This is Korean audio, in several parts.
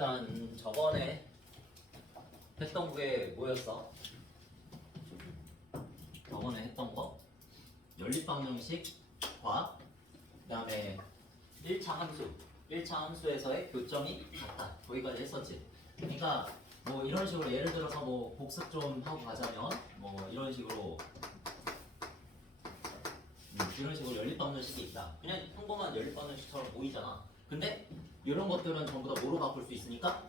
일단 저번에 했던 게 뭐였어? 저번에 했던 거 연립방정식과 그 다음에 1차 함수 1차 함수에서의 교점이 같다 거기까지 했었지. 그러니까 뭐 이런 식으로 예를 들어서 뭐 복습 좀 하고 가자면 뭐 이런 식으로 연립방정식이 있다. 그냥 평범한 연립방정식처럼 보이잖아. 근데 이런 것들은 전부 다 뭐로 바꿀 수 있으니까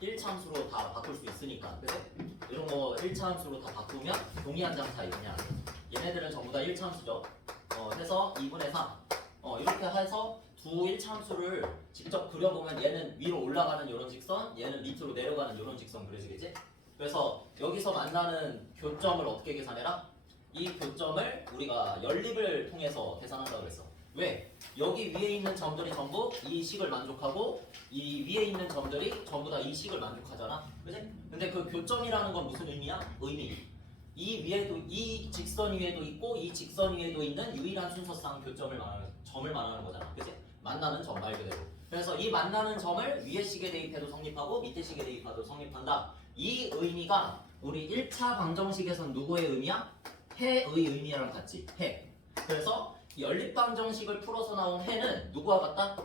1차 함수로 다 바꿀 수 있으니까. 그래? 이런 거 1차 함수로 다 바꾸면 동의한 장 사이 그냥 얘네들은 전부 다 1차 함수죠. 해서 2분의 3 이렇게 해서 두 1차 함수를 직접 그려보면 얘는 위로 올라가는 이런 직선, 얘는 밑으로 내려가는 이런 직선 그려지겠지? 그래서 여기서 만나는 교점을 어떻게 계산해라? 이 교점을 우리가 연립을 통해서 계산한다고 그랬어. 왜? 여기 위에 있는 점들이 전부 이 식을 만족하고 이 위에 있는 점들이 전부 다 이 식을 만족하잖아. 그치? 근데 그 교점이라는 건 무슨 의미야? 의미. 이 위에도 이 직선 위에도 있고 이 직선 위에도 있는 유일한 순서상 교점을 말하는 점을 말하는 거잖아. 그치? 만나는 점 말 그대로. 그래서 이 만나는 점을 위에 식에 대입해도 성립하고 밑에 식에 대입해도 성립한다. 이 의미가 우리 1차 방정식에선 누구의 의미야? 해의 의미랑 같지. 해. 그래서 연립방정식을 풀어서 나온 해는 누구와 같다?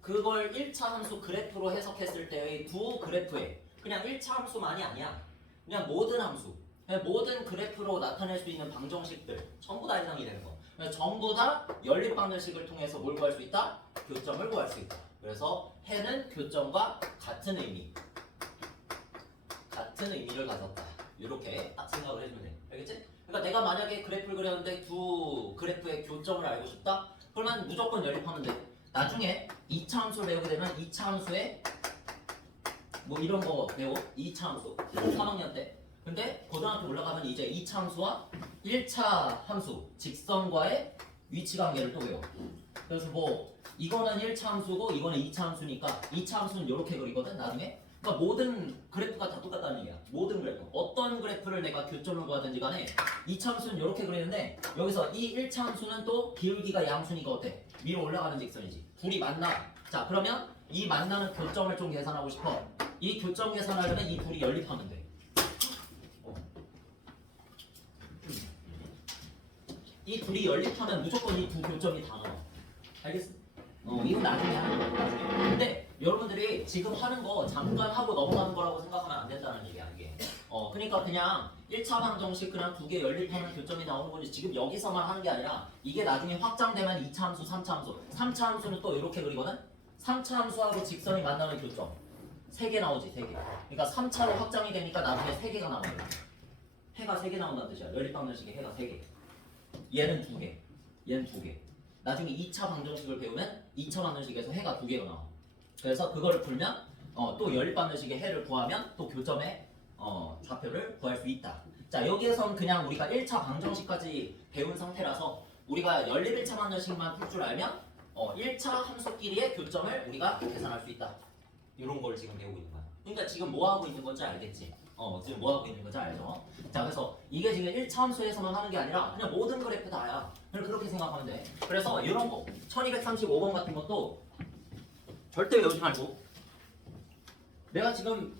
그걸 1차 함수 그래프로 해석했을 때의 두 그래프에 그냥 1차 함수만이 아니야. 그냥 모든 함수, 그냥 모든 그래프로 나타낼 수 있는 방정식들 전부 다 해당이 되는 거. 전부 다 연립방정식을 통해서 뭘 구할 수 있다? 교점을 구할 수 있다. 그래서 해는 교점과 같은 의미를 가졌다. 이렇게 딱 생각을 해주면 돼. 알겠지? 그러니까 내가 만약에 그래프를 그렸는데 두 그래프의 교점을 알고 싶다? 그러면 무조건 연립하면 돼. 나중에 2차 함수를 배우게 되면 2차 함수에 뭐 이런 거 배워. 2차 함수 3학년 때. 근데 고등학교 올라가면 이제 2차 함수와 1차 함수 직선과의 위치 관계를 또 배워. 그래서 뭐 이거는 1차 함수고 이거는 2차 함수니까 2차 함수는 이렇게 그리거든 나중에. 그러니까 모든 그래프가 다 똑같다는 얘기야. 모든 그래프. 어떤 그래프를 내가 교점을 구하든지 간에 2차 함수는 이렇게 그리는데 여기서 이 1차 함수는 또 기울기가 양수니까 어때? 위로 올라가는 직선이지. 둘이 만나. 자 그러면 이 만나는 교점을 좀 계산하고 싶어. 이 교점 계산하려면 이 둘이 연립하면 돼. 이 둘이 연립하면 무조건 이 두 교점이 다 나와. 알겠어? 이건 나중에 하는 거야. 나중에. 근데 여러분들이 지금 하는 거 잠깐 하고 넘어가는 거라고 생각하면 안 된다는 얘기야 이게. 그러니까 그냥 1차 방정식 그냥 두 개 연립하는 교점이 나오는 거지 지금 여기서만 하는 게 아니라 이게 나중에 확장되면 2차 함수, 3차 함수 3차 함수는 또 이렇게 그리거든? 3차 함수하고 직선이 만나는 교점 3개 나오지 3개. 그러니까 3차로 확장이 되니까 나중에 3개가 나오는 거야. 해가 3개 나온다는 뜻이야. 연립방정식에 해가 3개. 얘는 2개. 얘는 2개. 나중에 2차 방정식을 배우면 2차 방정식에서 해가 2개가 나와. 그래서 그거를 풀면 또 연립방정식의 해를 구하면 또 교점의 좌표를 구할 수 있다. 자 여기에선 그냥 우리가 1차 방정식까지 배운 상태라서 우리가 연립 1차 방정식만 풀 줄 알면 1차 함수끼리의 교점을 우리가 계산할 수 있다. 이런 걸 지금 배우고 있는 거야. 그러니까 지금 뭐 하고 있는 건지 알겠지? 지금 뭐 하고 있는 건지 알죠? 자 그래서 이게 지금 1차 함수에서만 하는 게 아니라 그냥 모든 그래프 다야. 그냥 그렇게 생각하면 돼. 그래서 이런 거 1235번 같은 것도 절대 외우지 말고 내가 지금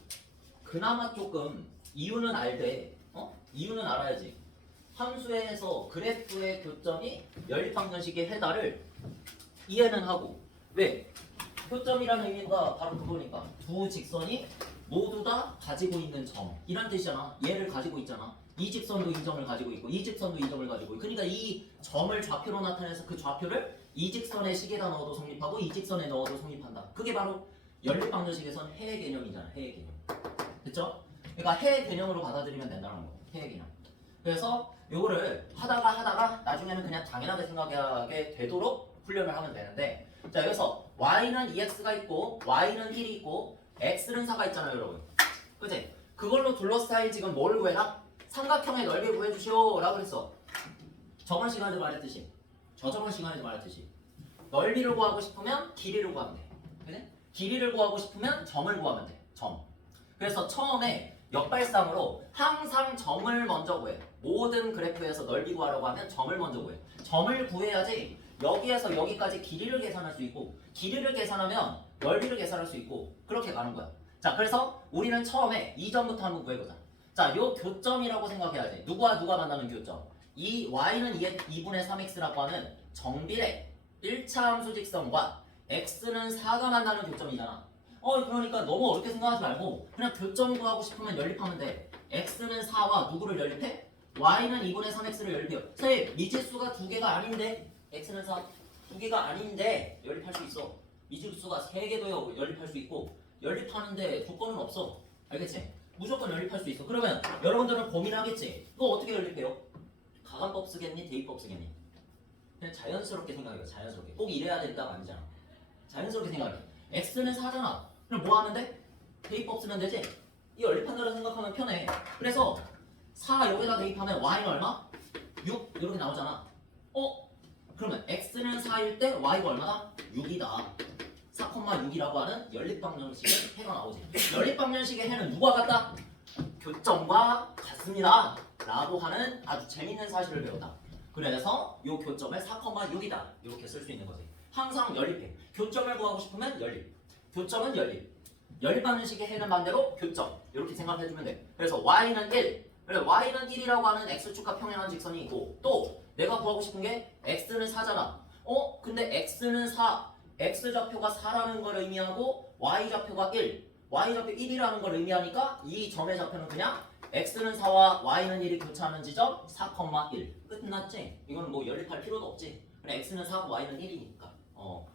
그나마 조금 이유는 알되 이유는 알아야지. 함수에서 그래프의 교점이 연립방정식의 해다를 이해는 하고 왜? 교점이라는 의미가 바로 그거니까 두 직선이 모두 다 가지고 있는 점 이란 뜻이잖아. 얘를 가지고 있잖아. 이 직선도 이 점을 가지고 있고 이 직선도 이 점을 가지고 있고 그러니까 이 점을 좌표로 나타내서 그 좌표를 이 직선의 식에다 넣어도 성립하고 이 직선에 넣어도 성립한다. 그게 바로 연립방정식에선 해의 개념이잖아. 해의 개념. 됐죠? 그러니까 해의 개념으로 받아들이면 된다는 거. 해의 개념. 그래서 요거를 하다가 나중에는 그냥 당연하게 생각하게 되도록 훈련을 하면 되는데 자 여기서 y는 2x가 있고 y는 1이 있고 x는 4가 있잖아요 여러분. 그치? 그걸로 둘러싸인 지금 뭘 구해라? 삼각형의 넓이 구해주시오 라고 했어. 저번 시간에도 말했듯이 저번 시간에도 말했듯이 넓이를 구하고 싶으면 길이를 구하면 돼. 그치? 길이를 구하고 싶으면 점을 구하면 돼. 점. 그래서 처음에 역발상으로 항상 점을 먼저 구해. 모든 그래프에서 넓이 구하려고 하면 점을 먼저 구해. 점을 구해야지 여기에서 여기까지 길이를 계산할 수 있고 길이를 계산하면 넓이를 계산할 수 있고 그렇게 가는 거야. 자, 그래서 우리는 처음에 이점부터 한번 구해보자. 자, 요 교점이라고 생각해야지. 누구와 누가 만나는 교점? 이 y는 2분의 3x라고 하는 정비례 1차 함수 직선과 x는 4가 만나는 교점이잖아. 그러니까 너무 어렵게 생각하지 말고 그냥 교점 구하고 싶으면 연립하면 돼. x는 4와 누구를 연립해? y는 2분의 3x를 연립해요. 선생님, 미지수가 두 개가 아닌데 x는 4, 두 개가 아닌데 연립할 수 있어. 미지수가 세 개도 연립할 수 있고 연립하는데 조건은 없어. 알겠지? 무조건 연립할 수 있어. 그러면 여러분들은 고민하겠지? 이거 어떻게 연립해요? 가관법 쓰겠니? 대입법 쓰겠니? 그냥 자연스럽게 생각해요. 자연스럽게. 꼭 이래야 된다가 아니잖아. 자연스럽게 생각해. x는 4잖아. 그럼 뭐 하면 돼? 대입법 쓰면 되지? 이 연립한다고 생각하면 편해. 그래서 4 여기다 대입하면 y는 얼마? 6 이렇게 나오잖아. 그러면 x는 4일 때 y가 얼마다? 6이다. 4,6이라고 하는 연립방정식의 해가 나오지. 연립방정식의 해는 누가 같다? 교점과 같습니다. 라고 하는 아주 재밌는 사실을 배웠다. 그래서 이 교점을 4,6이다. 이렇게 쓸 수 있는 거지. 항상 연립해. 교점을 구하고 싶으면 연립. 교점은 연립. 연립방정식의 해는 반대로 교점. 이렇게 생각해주면 돼. 그래서 y는 1. 그래 y는 1이라고 하는 x축과 평행한 직선이 있고 또 내가 구하고 싶은 게 x는 4잖아. 근데 x는 4. x좌표가 4라는 걸 의미하고 y좌표가 1. y좌표 1이라는 걸 의미하니까 이 점의 좌표는 그냥 x는 4와 y는 1이 교차하는 지점 4,1. 끝났지? 이건 뭐 연립할 필요도 없지. 그래 x는 4고 y는 1이니까.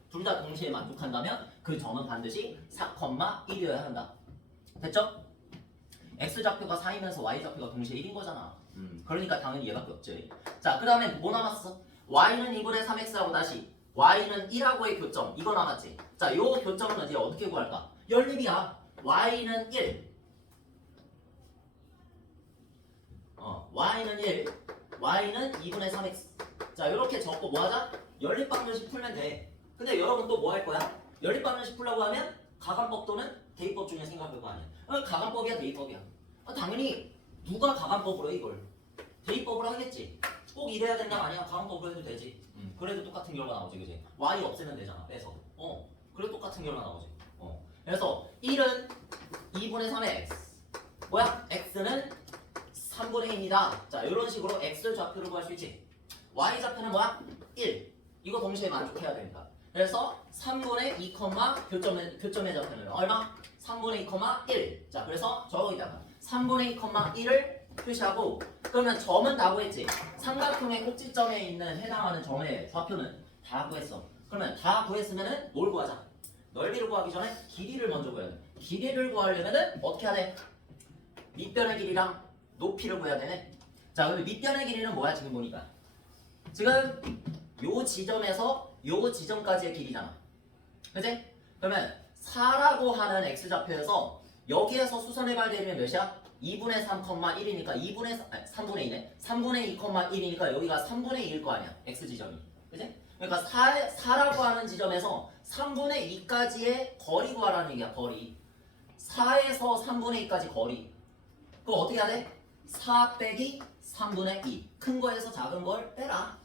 둘 다 동시에 만족한다면 그 점은 반드시 4,1이어야 한다. 됐죠? x좌표가 4이면서 y좌표가 동시에 1인 거잖아. 그러니까 당연히 얘밖에 없지. 자, 그 다음에 뭐 남았어? y는 2분의 3x하고 다시 y는 1하고의 교점. 이거 남았지. 자, 요 교점은 이제 어떻게 구할까? 연립이야. y는 1. y는 1. y는 2분의 3x. 자, 이렇게 적고 뭐 하자? 연립방정식 풀면 돼. 근데 여러분 또 뭐 할 거야? 연립방정식 풀려고 하면 가관법 또는 대입법 중에 생각할 거 아니야. 가관법이야, 대입법이야. 당연히 누가 가관법으로 해 이걸? 대입법으로 하겠지. 꼭 이래야 된다 아니야? 가관법으로 해도 되지. 그래도 똑같은 결과 나오지, 그지? y 없애면 되잖아, 빼서. 그래도 똑같은 결과 나오지. 그래서 1은 2분의 3의 x. 뭐야? x는 3분의 1이다. 자, 이런 식으로 x 좌표를 구할 수 있지. y 좌표는 뭐야? 1. 이거 동시에 만족해야 되니까. 그래서 3분의 2, 교점의 좌표는 얼마? 3분의 2, 1. 자, 그래서 저기다가 3분의 2, 1을 표시하고 그러면 점은 다 구했지. 삼각형의 꼭지점에 있는 해당하는 점의 좌표는 다 구했어. 그러면 다 구했으면은 뭘 구하자? 넓이를 구하기 전에 길이를 먼저 구해야 돼. 길이를 구하려면은 어떻게 해야 돼? 밑변의 길이랑 높이를 구해야 되네. 자, 그럼 밑변의 길이는 뭐야 지금 보니까? 지금 요 지점에서 요 지점까지의 길이잖아. 그치? 그러면 4라고 하는 x좌표에서 여기에서 수선해봐야 되면 몇이야? 2분의 3,1이니까 3분의 2네. 3분의 2,1이니까 여기가 3분의 2일 거 아니야. x지점이. 그치? 그러니까 4라고 하는 지점에서 3분의 2까지의 거리 구하라는 얘기야. 거리. 4에서 3분의 2까지 거리. 그럼 어떻게 해야 돼? 4 빼기 3분의 2. 큰 거에서 작은 걸 빼라.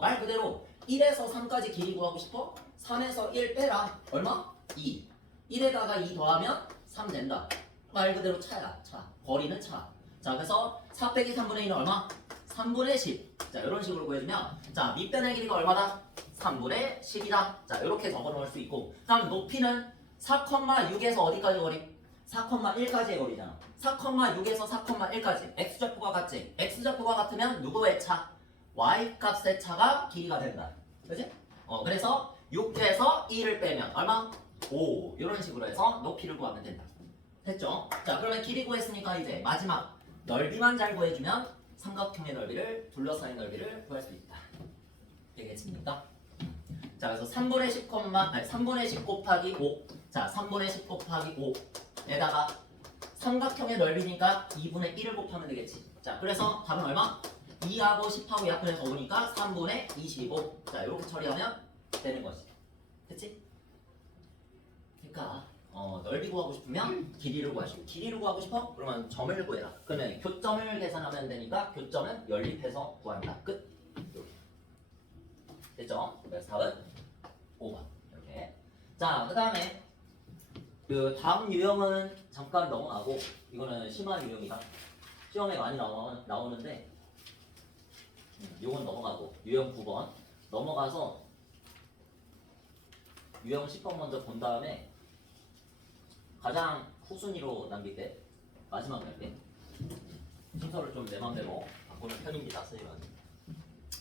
말 그대로 1에서 3까지 길이 구하고 싶어? 3에서 1 빼라. 얼마? 2. 1에다가 2 더하면 3 된다. 말 그대로 차야. 차. 거리는 차. 자, 그래서 4 빼기 3분의 2는 얼마? 3분의 10. 자, 이런 식으로 구해주면 자, 밑변의 길이가 얼마다? 3분의 10이다. 자, 이렇게 적어놓을 수 있고 다음 높이는 4,6에서 어디까지 거리? 4,1까지의 거리잖아. 4,6에서 4,1까지 x좌표가 같지? x좌표가 같으면 누구의 차? y값의 차가 길이가 된다. 그치? 그래서 6에서 2를 빼면 얼마? 5. 이런 식으로 해서 높이를 구하면 된다. 됐죠? 자, 그러면 길이 구했으니까 이제 마지막 넓이만 잘 구해주면 삼각형의 넓이를 둘러싸인 넓이를 구할 수 있다. 되겠습니까? 자, 그래서 3분의 10 곱하기 5. 자, 3분의 10 곱하기 5에다가 삼각형의 넓이니까 2분의 1을 곱하면 되겠지. 자, 그래서 답은 얼마? 2하고 10하고 약분해서 5니까 3분의 25. 자, 이렇게 처리하면 되는 거지. 됐지? 그러니까 넓이 구하고 싶으면 길이를 구하시고 길이를 구하고 싶어? 그러면 점을 구해라. 그러면 교점을 계산하면 되니까 교점은 연립해서 구한다. 끝. 이렇게. 됐죠? 그래서 답은 5번. 이렇게. 자, 그 다음에 그 다음 유형은 잠깐 넘어가고 이거는 심화 유형이다. 시험에 많이 나오는데 요건 넘어가고 유형 9번 넘어가서 유형 10번 먼저 본 다음에 가장 후순위로 남길 때 마지막 날때 순서를 좀 내 맘대로 바꾸는 편입니다. 선생님은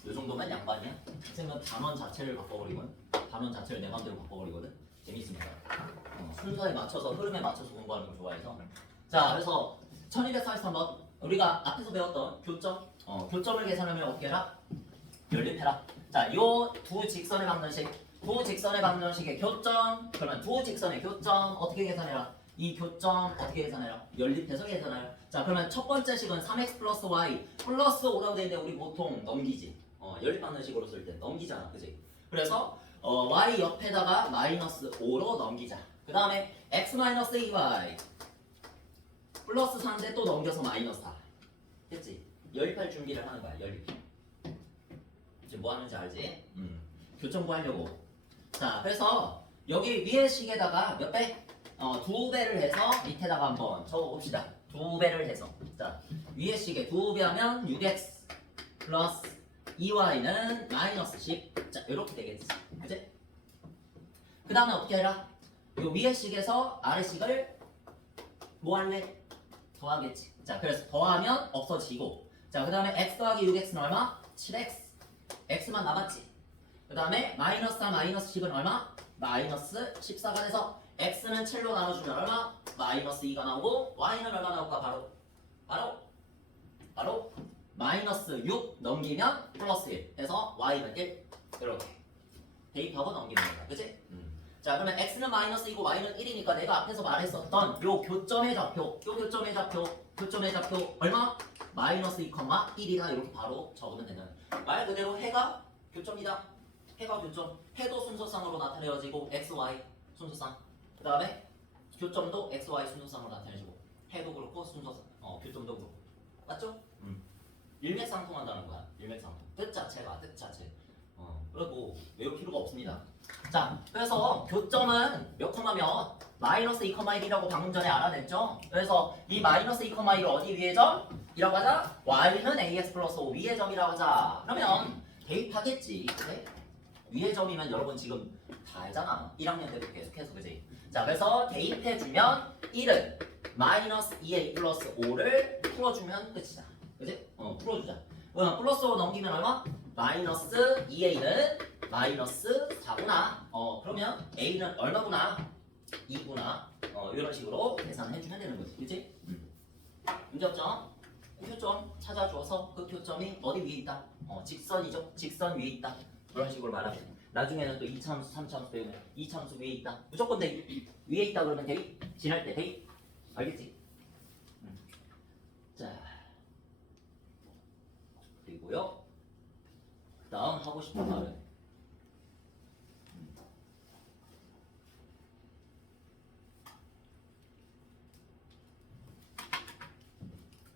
요 정도면 양반이야. 선생님은 단원 자체를 바꿔버리거든. 단원 자체를 내 맘대로 바꿔버리거든. 재밌습니다. 순서에 맞춰서 흐름에 맞춰서 공부하는 걸 좋아해서 자 그래서 1243번 우리가 앞에서 배웠던 교점 교점을 계산하면 어떻게 해라? 연립해라. 자 요 두 직선의 방정식 두 직선의 방정식의 교점 그러면 두 직선의 교점 어떻게 계산해라? 이 교점 어떻게 계산해라? 연립해서 계산해라. 자 그러면 첫 번째 식은 3x 플러스 y 플러스 5라고 되는데 우리 보통 넘기지. 연립 방정식으로 쓸 때 넘기잖아. 그지? 그래서 y 옆에다가 마이너스 5로 넘기자. 그 다음에 x 마이너스 2y 플러스 3인데 또 넘겨서 마이너스 4. 됐지? 연립할 준비를 하는 거야. 연립. 지금 뭐 하는지 알지? 교점 구하려고. 자, 그래서 여기 위에 식에다가 몇 배? 2배를 해서 밑에다가 한번 적어봅시다. 2배를 해서. 자, 위에 식에 2배 하면 6x 플러스 2y는 마이너스 10. 자, 이렇게 되겠지. 그치? 그 다음에 어떻게 해라? 요 위에 식에서 아래 식을 뭐 할래? 더하겠지. 자, 그래서 더하면 없어지고. 자, 그 다음에 x 더하기 6x는 얼마? 7x. x만 남았지. 그 다음에 마이너스 4 마이너스 10은 얼마? 마이너스 14가 돼서 x는 7로 나눠주면 얼마? 마이너스 2가 나오고 y는 얼마 나올까? 바로 마이너스 6 넘기면 플러스 1 해서 y는 1 이렇게 대입하고 넘기는 거다. 그치? 자 그러면 x는 마이너스 2고 y는 1이니까 내가 앞에서 말했었던 요 교점의 좌표 교점의 좌표 얼마? 마이너스 2, 1이다 이렇게 바로 적으면 되는 말 그대로 해가 교점이다. 해가 교점 해도 순서상으로 나타내어지고 x, y 순서상 그 다음에 교점도 x, y 순서상으로 나타내지고 해도 그렇고 순서상 교점도 그렇고 맞죠? 일맥상통한다는 거야. 일맥상통 뜻 자체가 뜻 자체 그리고 외울 필요가 없습니다. 자 그래서 교점은 몇 컴마면 마이너스 2, 1이라고 방금 전에 알아냈죠? 그래서 이 마이너스 2, 1을 어디 위의 점? 이라고 하자 y는 ax 플러스 5 위의 점이라고 하자. 그러면 대입하겠지. 그래? 위의 점이면 여러분 지금 다 알잖아. 1학년 때도 계속해서 그지? 자 그래서 대입해주면 1은 마이너스 2a 플러스 5를 풀어주면 끝이다. 그지? 풀어주자. 플러스 5 넘기면 얼마? 마이너스 2a는 마이너스 4구나. 그러면 a는 얼마구나? 2구나. 이런 식으로 계산해주면 되는 거지. 그치? 문제 없죠? 교점 찾아줘서 그 교점이 어디 위에 있다? 직선이죠? 직선 위에 있다. 그런 식으로 말하면 나중에는 또 2차함수, 3차함수 배우면 2차함수 위에 있다. 무조건 대입. 위에 있다 그러면 대입. 지날 때 대입. 알겠지? 자 그리고요 다음 하고 싶은 말은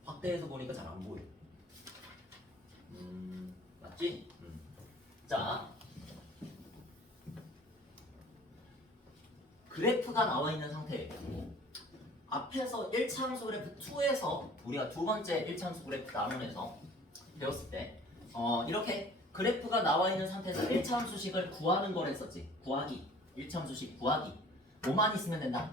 확대해서 보니까 잘 안 보여. 맞지? 자 그래프가 나와 있는 상태. 앞에서 1차함수 그래프 2에서 우리가 두 번째 1차함수 그래프 나눔에서 배웠을 때 이렇게 그래프가 나와 있는 상태에서 1차함수식을 구하는 걸 했었지. 구하기. 1차함수식 구하기. 뭐만 있으면 된다?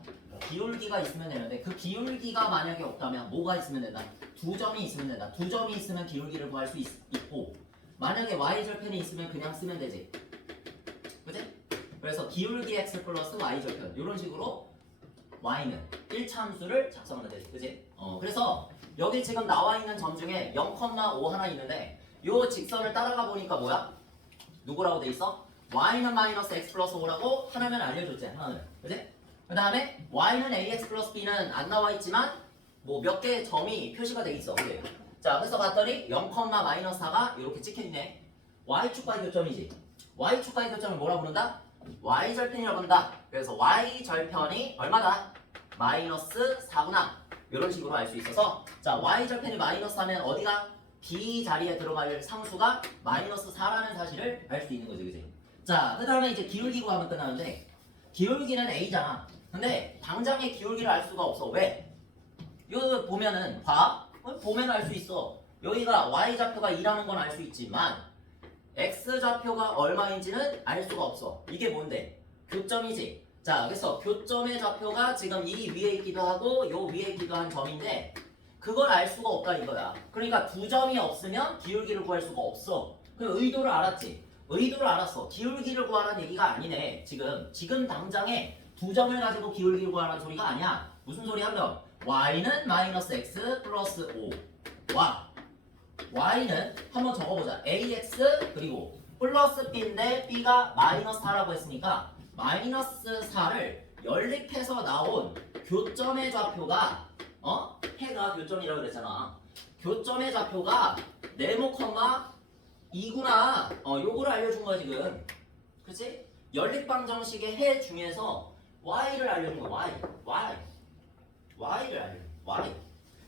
기울기가 있으면 되는데 그 기울기가 만약에 없다면 뭐가 있으면 된다? 두 점이 있으면 된다. 두 점이 있으면 기울기를 구할 수 있고 만약에 y절편이 있으면 그냥 쓰면 되지. 그치? 그래서 기울기 x 플러스 y절편 이런 식으로 y는 1차 함수를 작성하면 되지. 그치? 그래서 여기 지금 나와 있는 점 중에 0,5 하나 있는데 요 직선을 따라가 보니까 뭐야? 누구라고 돼 있어? y는 마이너스 x 플러스 5라고 하나는 알려줬지. 하나는. 그치? 그 다음에 y는 ax 플러스 b는 안 나와 있지만 뭐 몇 개의 점이 표시가 돼 있어. 그치? 자 그래서 봤더니 0,-4가 이렇게 찍혀있네. y축과의 교점이지. y축과의 교점을 뭐라고 부른다? y절편이라고 부른다. 그래서 y절편이 얼마다? 마이너스 4구나. 이런 식으로 알 수 있어서 자 y절편이 마이너스 4면 어디가? b 자리에 들어갈 상수가 마이너스 4라는 사실을 알 수 있는 거지. 그치? 자 그 다음에 이제 기울기 구하면 끝나는데 기울기는 a잖아. 근데 당장의 기울기를 알 수가 없어. 왜? 이거 보면은 봐. 보면 알 수 있어. 여기가 y좌표가 2라는 건 알 수 있지만 x좌표가 얼마인지는 알 수가 없어. 이게 뭔데? 교점이지. 자, 그래서 교점의 좌표가 지금 이 위에 있기도 하고 요 위에 있기도 한 점인데 그걸 알 수가 없다 이거야. 그러니까 두 점이 없으면 기울기를 구할 수가 없어. 그럼 의도를 알았지? 의도를 알았어. 기울기를 구하라는 얘기가 아니네. 지금 당장에 두 점을 가지고 기울기를 구하라는 소리가 아니야. 무슨 소리 하면 y는 마이너스 x 플러스 5 y는 한번 적어보자. ax 그리고 플러스 b인데 b가 마이너스 4라고 했으니까 마이너스 4를 연립해서 나온 교점의 좌표가 해가 교점이라고 그랬잖아. 교점의 좌표가 네모 컴마 2구나. 요거를 알려준 거야 지금. 그치? 연립방정식의 해 중에서 y를 알려준 거야. y를 알려준 거야.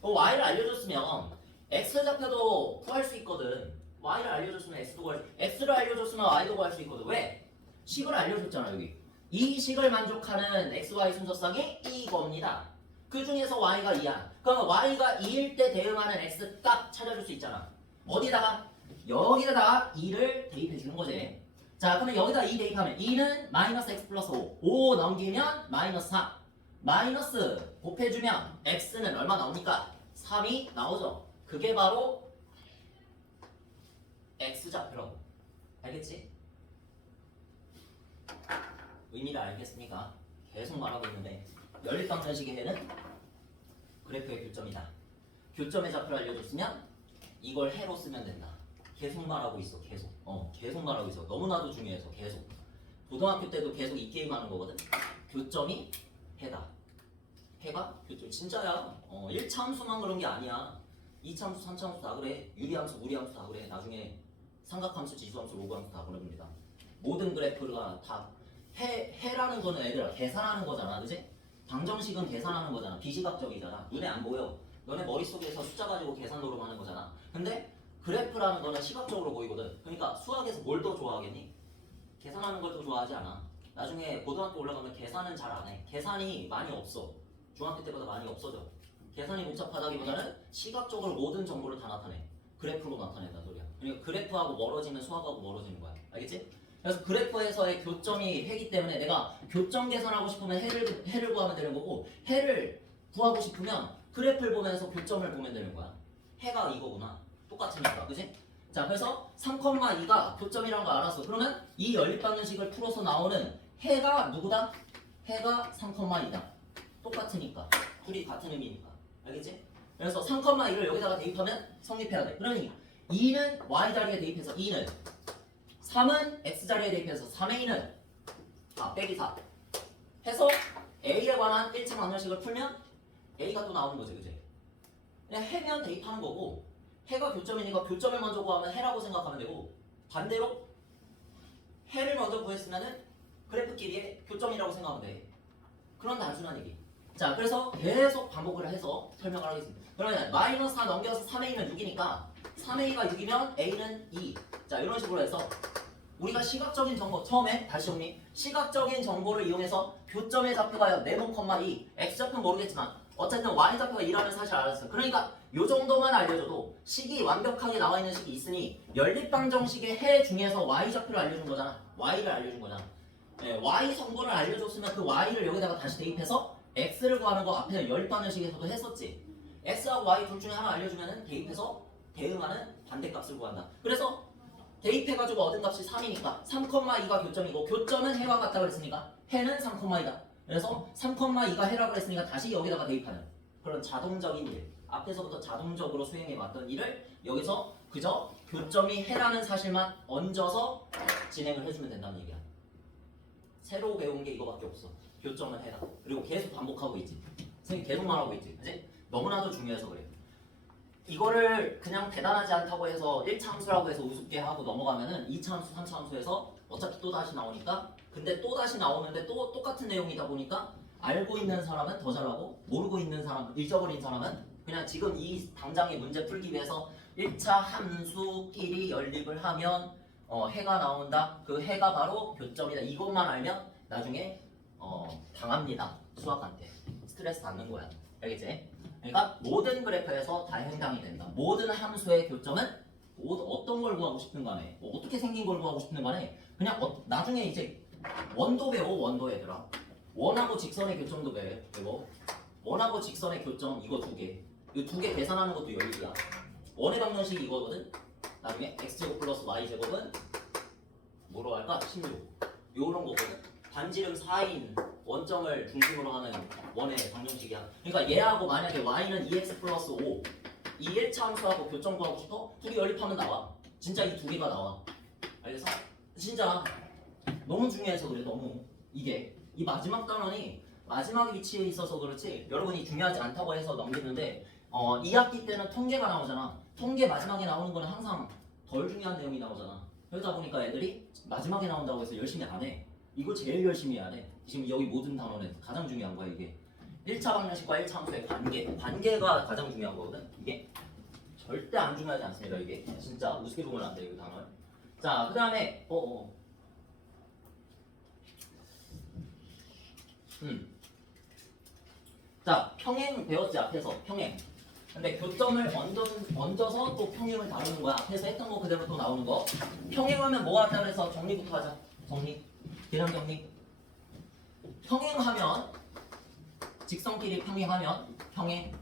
y를 알려줬으면 x좌표도 구할 수 있거든. y를 알려줬으면 x도 구할 수 x를 알려줬으면 y도 구할 수 있거든. 왜? 식을 알려줬잖아 여기. 이 식을 만족하는 xy 순서쌍이 이겁니다. 그 중에서 y가 2야. 그럼 y가 2일 때 대응하는 x 값 찾아줄 수 있잖아. 어디다가? 여기다가 2를 대입해 주는 거지. 자, 그러면 여기다 2 대입하면 2는 마이너스 x 플러스 5 넘기면 마이너스 4 마이너스 곱해주면 x는 얼마 나옵니까? 3이 나오죠. 그게 바로 x좌표라고. 알겠지? 의미를 알겠습니까? 계속 말하고 있는데 연립방정식의 해는 그래프의 교점이다. 교점의 좌표를 알려줬으면 이걸 해로 쓰면 된다. 계속 말하고 있어. 계속 말하고 있어. 너무나도 중요해서 계속. 고등학교 때도 계속 이 게임 하는 거거든. 교점이 해다. 해가 교점 진짜야. 1차 함수만 그런 게 아니야. 2차 함수, 3차 함수 다 그래. 유리함수, 무리함수 다 그래. 나중에 삼각함수, 지수함수, 로그함수 다 그럽니다. 모든 그래프가 다 해라는 거는 애들아 계산하는 거잖아. 그지? 방정식은 계산하는 거잖아. 비시각적이잖아. 눈에 안 보여. 너네 머릿속에서 숫자 가지고 계산 노름하는 거잖아. 근데 그래프라는 거는 시각적으로 보이거든. 그러니까 수학에서 뭘 더 좋아하겠니? 계산하는 걸 더 좋아하지 않아. 나중에 고등학교 올라가면 계산은 잘 안 해. 계산이 많이 없어. 중학교 때보다 많이 없어져. 계산이 복잡하다기보다는 시각적으로 모든 정보를 다 나타내. 그래프로 나타낸다는 소리야. 그러니까 그래프하고 멀어지면 수학하고 멀어지는 거야. 알겠지? 그래서 그래프에서의 교점이 해기 때문에 내가 교점 계산하고 싶으면 해를 구하면 되는 거고 해를 구하고 싶으면 그래프를 보면서 교점을 보면 되는 거야. 해가 이거구나. 똑같으니까. 그지? 자, 그래서 3,2가 교점이라는 거 알았어. 그러면 이 연립방정식을 풀어서 나오는 해가 누구다? 해가 3,2다. 똑같으니까. 둘이 같은 의미니까. 알겠지? 그래서 3,2를 여기다가 대입하면 성립해야 돼. 그러니 2는 y 자리에 대입해서 2는 3은 x 자리에 대입해서 3a 는 빼기 4 해서 a에 관한 1차 방정식을 풀면 a가 또 나오는 거지. 그지? 그냥 해면 대입하는 거고 해가 교점이니까 교점을 먼저 구하면 해라고 생각하면 되고 반대로 해를 먼저 구했으면은 그래프 길이의 교점이라고 생각하면 돼. 그런 단순한 얘기. 자, 그래서 계속 반복을 해서 설명을 하겠습니다. 그러면 마이너스 4 넘겨서 3a는 6이니까 3a가 6이면 a는 2. 자, 이런 식으로 해서 우리가 시각적인 정보 처음에 다시 정리. 시각적인 정보를 이용해서 교점의 좌표가 네모 컴마 2 x좌표는 모르겠지만 어쨌든 y좌표가 2라는 사실을 알았어요. 그러니까 요 정도만 알려줘도 식이 완벽하게 나와 있는 식이 있으니 연립방정식의 해 중에서 y좌표를 알려준 거잖아. y를 알려준 거잖아. 네, y 성분을 알려줬으면 그 y를 여기다가 다시 대입해서 x를 구하는 거 앞에 연립방정식에서도 했었지. x하고 y 둘 중에 하나 알려주면은 대입해서 대응하는 반대값을 구한다. 그래서 대입해가지고 얻은 값이 3이니까 3,2가 교점이고 교점은 해와 같다 그랬으니까 해는 3,2다. 그래서 3,2가 해라 그랬으니까 다시 여기다가 대입하는 그런 자동적인 일. 앞에서부터 자동적으로 수행해 왔던 일을 여기서 그저 교점이 해라는 사실만 얹어서 진행을 해주면 된다는 얘기야. 새로 배운 게 이거밖에 없어. 교점은 해라. 그리고 계속 반복하고 있지. 선생님 계속 말하고 있지. 그치? 너무나도 중요해서 그래. 이거를 그냥 대단하지 않다고 해서 1차 함수라고 해서 우습게 하고 넘어가면은 2차 함수, 3차 함수에서 어차피 또 다시 나오니까 근데 또 다시 나오는데 또 똑같은 내용이다 보니까 알고 있는 사람은 더 잘하고 모르고 있는 사람, 잊어버린 사람은 그냥 지금 이 당장의 문제 풀기 위해서 1차 함수끼리 연립을 하면 해가 나온다. 그 해가 바로 교점이다. 이것만 알면 나중에 당합니다. 수학한테 스트레스 받는 거야. 알겠지? 그러니까 모든 그래프에서 다 해당이 된다. 모든 함수의 교점은 어떤 걸 구하고 싶든 간에 어떻게 생긴 걸 구하고 싶든 간에 그냥 나중에 이제 원도 배워. 원도 얘들아. 원하고 직선의 교점도 배워. 원하고 직선의 교점 이거 두 개. 이 두 개 계산하는 것도 연립이야. 원의 방정식 이거거든. 나중에 x제곱 플러스 y제곱은 뭐로 할까? 16. 요런 거거든. 반지름 4인 원점을 중심으로 하는 원의 방정식이야. 그러니까 얘하고 만약에 y는 2x 플러스 5 이 1차 함수하고 교점 구하고 싶어? 둘이 연립하면 나와. 진짜 이 두 개가 나와. 알겠어? 진짜 너무 중요해서 그래. 너무 이게 이 마지막 단원이 마지막 위치에 있어서 그렇지 여러분이 중요하지 않다고 해서 넘기는데 2학기 때는 통계가 나오잖아. 통계 마지막에 나오는 거는 항상 덜 중요한 내용이 나오잖아. 그러다 보니까 애들이 마지막에 나온다고 해서 열심히 안 해. 이거 제일 열심히 해야 돼. 지금 여기 모든 단원에서 가장 중요한 거야 이게. 1차 방정식과 1차 함수의 관계가 가장 중요한 거거든. 이게 절대 안 중요하지 않습니다. 이게 진짜 우습게 보면 안 돼 이 단원. 자, 그 다음에 자, 평행 배웠지 앞에서 평행. 근데 교점을 얹어서 또 평행을 다루는 거야. 앞에서 했던 거 그대로 또 나오는 거. 평행하면 뭐 하자 그래서 정리부터 하자. 정리. 개념 정리. 평행하면 직선끼리 평행하면 평행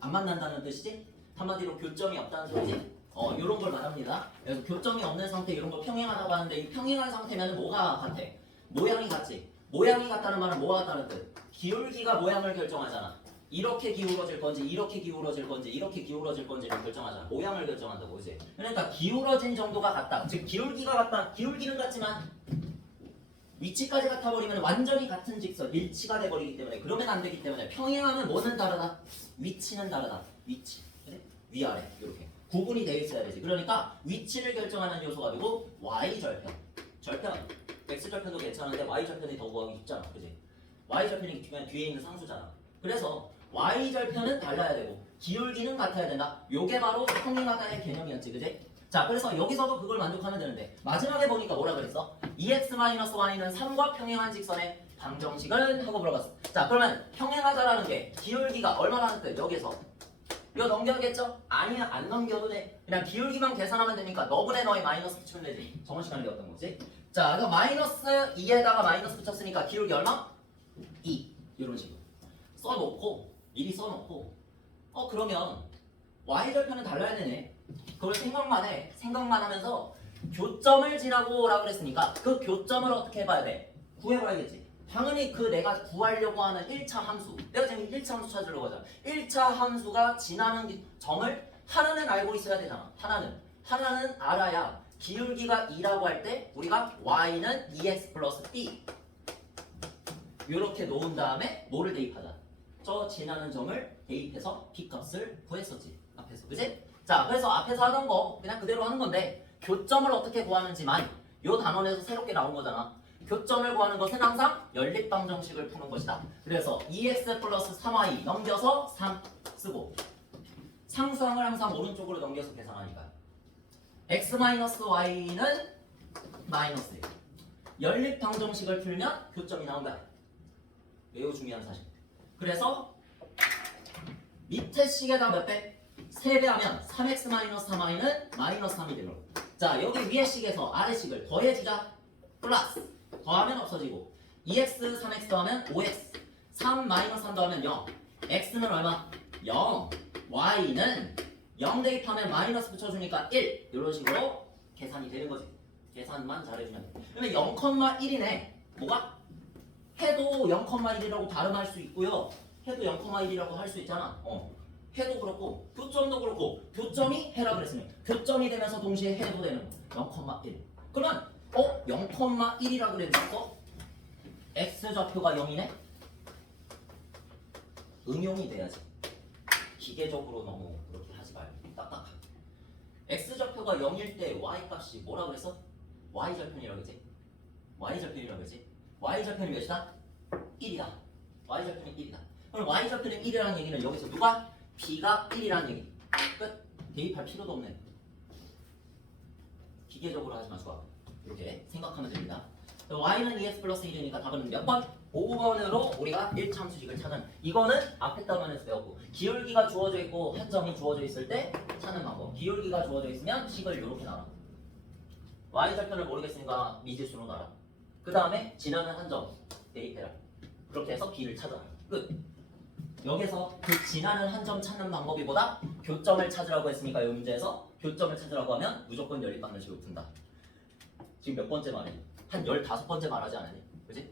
안 만난다는 뜻이지? 한마디로 교점이 없다는 소리지? 요런 걸 말합니다. 그래서 교점이 없는 상태 이런 걸 평행하다고 하는데 이 평행한 상태면 뭐가 같아? 모양이 같지? 모양이 같다는 말은 뭐가 같다는 뜻? 기울기가 모양을 결정하잖아. 이렇게 기울어질 건지 이렇게 기울어질 건지 이렇게 기울어질 건지를 결정하잖아. 모양을 결정한다고 그지? 그러니까 기울어진 정도가 같다. 즉 기울기가 같다. 기울기는 같지만 위치까지 같아버리면 완전히 같은 직선 일치가 돼버리기 때문에 그러면 안 되기 때문에 평행하면 뭐는 다르다? 위치는 다르다. 위치 그래? 위아래 이렇게 구분이 되어 있어야 되지. 그러니까 위치를 결정하는 요소가 되고 y절편 절편 x절편도 괜찮은데 y절편이 더 구하기 쉽잖아. 그지? y절편이 그냥 뒤에 있는 상수잖아. 그래서 y절편은 달라야 되고 기울기는 같아야 된다. 요게 바로 평행하다의 개념이었지. 그지? 자, 그래서 여기서도 그걸 만족하면 되는데 마지막에 보니까 뭐라 그랬어? 2x-y는 3과 평행한 직선의 방정식은 하고 물어봤어. 자, 그러면 평행하다라는 게 기울기가 얼마라는 뜻? 여기서 이거 넘겨야겠죠? 아니야, 안 넘겨도 돼. 그냥 기울기만 계산하면 되니까 너분의 너의 마이너스 붙이면 되지. 저번 시간에 배웠던 거지. 자, 그럼 마이너스 2에다가 마이너스 붙였으니까 기울기 얼마? 2 이런 식으로 써놓고 미리 써놓고 그러면 y절편은 달라야 되네. 그걸 생각만 해. 생각만 하면서 교점을 지나고 오라고 그랬으니까 그 교점을 어떻게 해봐야 돼? 구해봐야겠지. 당연히 그 내가 구하려고 하는 1차 함수 내가 지금 1차 함수 찾으려고 하잖아. 1차 함수가 지나는 점을 하나는 알고 있어야 되잖아. 하나는 알아야 기울기가 2라고 할 때 우리가 y는 2x 플러스 b 이렇게 놓은 다음에 뭐를 대입하자. 저 지나는 점을 대입해서 b 값을 구했었지. 앞에서 그치? 자, 그래서 앞에서 하던 거 그냥 그대로 하는 건데 교점을 어떻게 구하는지만 요 단원에서 새롭게 나온 거잖아. 교점을 구하는 것은 항상 연립방정식을 푸는 것이다. 그래서 2x 플러스 3y 넘겨서 3 쓰고 상수항을 항상 오른쪽으로 넘겨서 계산하니까 x-y는 마이너스 1. 연립방정식을 풀면 교점이 나온다. 매우 중요한 사실. 그래서 밑에 식에다 몇 배? 3배 하면 3x-3y는 마이너스 3이 되는 거고. 자, 여기 위에 식에서 아래 식을 더해주자. 플러스. 더하면 없어지고 2x, 3x 더하면 5x 3 마이너스 3 더하면 0 x는 얼마? 0 y는 0 대입하면 마이너스 붙여주니까 1 이런 식으로 계산이 되는 거지. 계산만 잘해주면 돼. 그러면 0,1이네. 뭐가? 해도 0,1이라고 발음할 수 있고요. 해도 0,1이라고 할 수 있잖아. 해도 그렇고 교점도 그렇고 교점이 해라 그랬으면 교점이 되면서 동시에 해도 되는 0,1. 그러면 0,1이라 그랬어? x좌표가 0이네? 응용이 돼야지. 기계적으로 너무 그렇게 하지 말고 딱딱하게. x좌표가 0일 때 y값이 뭐라 그랬어? y절편이라고 했지? y절편이라고 했지? y절편이 몇이다? 1이다. y절편이 1이다. 그럼 y절편이 1이라는 얘기는 여기서 누가? b가 1이라는 얘기. 끝. 대입할 필요도 없네. 기계적으로 하지 마시고 이렇게 생각하면 됩니다. y는 2x 플러스 1이니까 답은 몇 번? 5번으로 우리가 1참수식을 찾은 이거는 앞에 단원에서 배웠고 기울기가 주어져 있고 한 점이 주어져 있을 때 찾는 방법 기울기가 주어져 있으면 식을 이렇게 나눠 y절편을 모르겠으니까 미지수로 놔라 그 다음에 지나는 한 점 대입해라 그렇게 해서 b를 찾아 끝 여기서 그 지나는 한 점 찾는 방법이 보다 교점을 찾으라고 했으니까 이 문제에서 교점을 찾으라고 하면 무조건 연립받는 식으로 푼다 지금 몇 번째 말해? 한 15번째 말하지 않았니? 그지?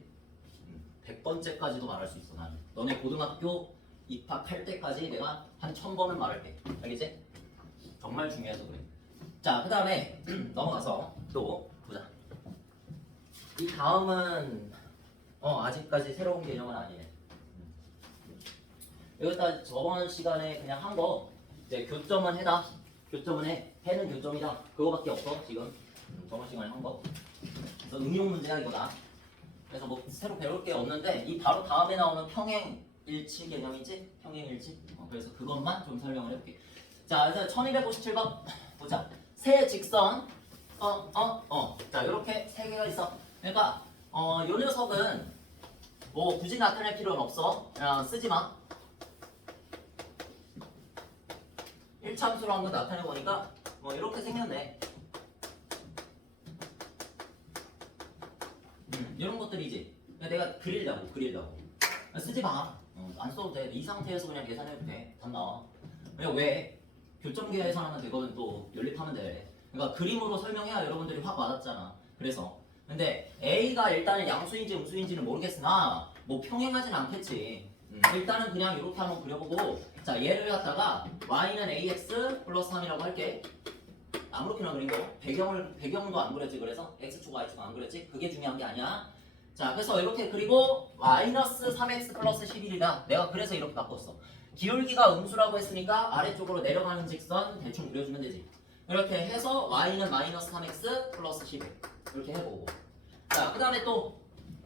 100번째까지도 말할 수 있어 나는 너네 고등학교 입학할 때까지 내가 한 1000번은 말할게 알겠지? 정말 중요해서 그래 자 그 다음에 넘어가서 또 보자 이 다음은 아직까지 새로운 개념은 아니네 여기다 저번 시간에 그냥 한 거 이제 교점은 해다 교점은 해는 교점이다 그거밖에 없어 지금 저번 시간에 한거 그래서 응용 문제야 이거다 그래서 뭐 새로 배울 게 없는데 이 바로 다음에 나오는 평행일치 개념이지? 평행일치? 그래서 그것만 좀 설명을 해볼게 자 그래서 1257번 보자 세 직선 자 이렇게 세 개가 있어 그러니까 요 녀석은 뭐 굳이 나타낼 필요는 없어 그냥 쓰지마 1참수로 한번 나타내보니까 뭐 이렇게 생겼네 이런 것들이지 내가 그리려고 쓰지 마 안 써도 돼이 상태에서 그냥 계산해도 돼답 나와 그냥 왜 교점 계산하면 되거든 또 연립하면 돼 그러니까 그림으로 설명해야 여러분들이 확 와닿잖아 그래서 근데 A가 일단은 양수인지 음수인지는 모르겠으나 뭐 평행하진 않겠지 일단은 그냥 이렇게 한번 그려보고 자 얘를 갖다가 y는 ax 플러스 3이라고 할게 아무렇게나 그린 거 배경도 안 그렸지 그래서 x축 y축 안 그렸지 그게 중요한 게 아니야 자 그래서 이렇게 그리고 마이너스 3x 플러스 11이다 내가 그래서 이렇게 바꿨어 기울기가 음수라고 했으니까 아래쪽으로 내려가는 직선 대충 그려주면 되지 이렇게 해서 y는 마이너스 3x 플러스 11 이렇게 해보고 자 그 다음에 또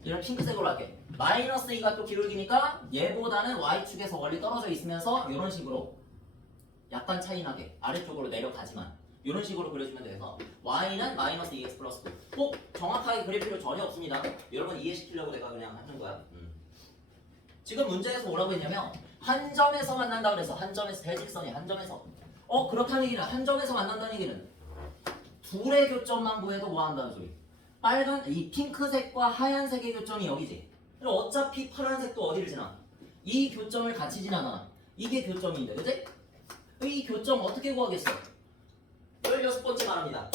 이런 핑크색으로 할게 마이너스 2가 또 기울기니까 얘보다는 y축에서 멀리 떨어져 있으면서 이런 식으로 약간 차이 나게 아래쪽으로 내려가지만 이런 식으로 그려주면 돼서 y는 마이너스 2x 플러스 9 꼭 정확하게 그릴 필요 전혀 없습니다 여러분 이해시키려고 내가 그냥 하는 거야 지금 문제에서 뭐라고 했냐면 한 점에서 만난다 그래서 한 점에서 대직선이 한 점에서 그렇다는 얘기는 한 점에서 만난다는 얘기는 둘의 교점만 구해도 뭐 한다는 소리 빨간 이 핑크색과 하얀색의 교점이 여기지 그럼 어차피 파란색도 어디를 지나 이 교점을 같이 지나가 이게 교점인데 그치? 이 교점 어떻게 구하겠어? 16번째 말합니다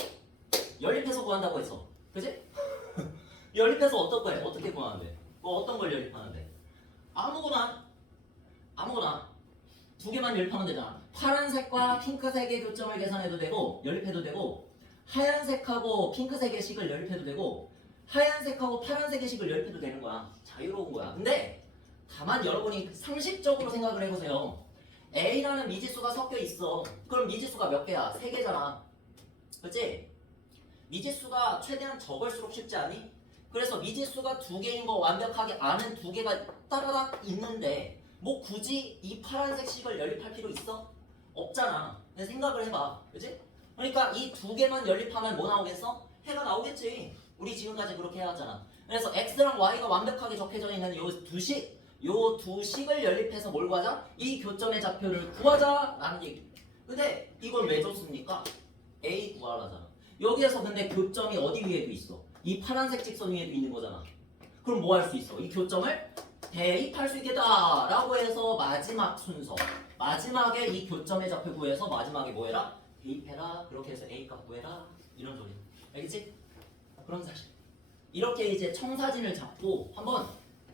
연립해서 구한다고 했어 그치? 연립해서 어떻게 구하는데? 뭐 어떤 걸 연립하는데? 아무거나 두 개만 연립하면 되잖아 파란색과 핑크색의 교점을 계산해도 되고 연립해도 되고 하얀색하고 핑크색의 식을 연립해도 되고 하얀색하고 파란색의 식을 연립해도 되는 거야 자유로운 거야 근데 다만 여러분이 상식적으로 생각을 해보세요 A라는 미지수가 섞여 있어 그럼 미지수가 몇 개야? 3개잖아 그치? 미지수가 최대한 적을수록 쉽지 않니? 그래서 미지수가 2개인 거 완벽하게 아는 2개가 따라닥 있는데 뭐 굳이 이 파란색 식을 연립할 필요 있어? 없잖아 그냥 생각을 해봐 그치? 그러니까 이 2개만 연립하면 뭐 나오겠어? 해가 나오겠지 우리 지금까지 그렇게 해왔잖아 그래서 x랑 y가 완벽하게 적혀져 있는 요 두 식을 연립해서 뭘 구하자? 이 교점의 좌표를 구하자 라는 얘기 근데 이걸 왜 줬습니까? A 구하라잖아 여기에서 근데 교점이 어디 위에도 있어 이 파란색 직선 위에도 있는 거잖아 그럼 뭐 할 수 있어? 이 교점을 대입할 수 있겠다 라고 해서 마지막 순서 마지막에 이 교점의 좌표 구해서 마지막에 뭐 해라? 대입해라 그렇게 해서 A 값 구해라 이런 소리 알겠지? 그런 사실 이렇게 이제 청사진을 잡고 한번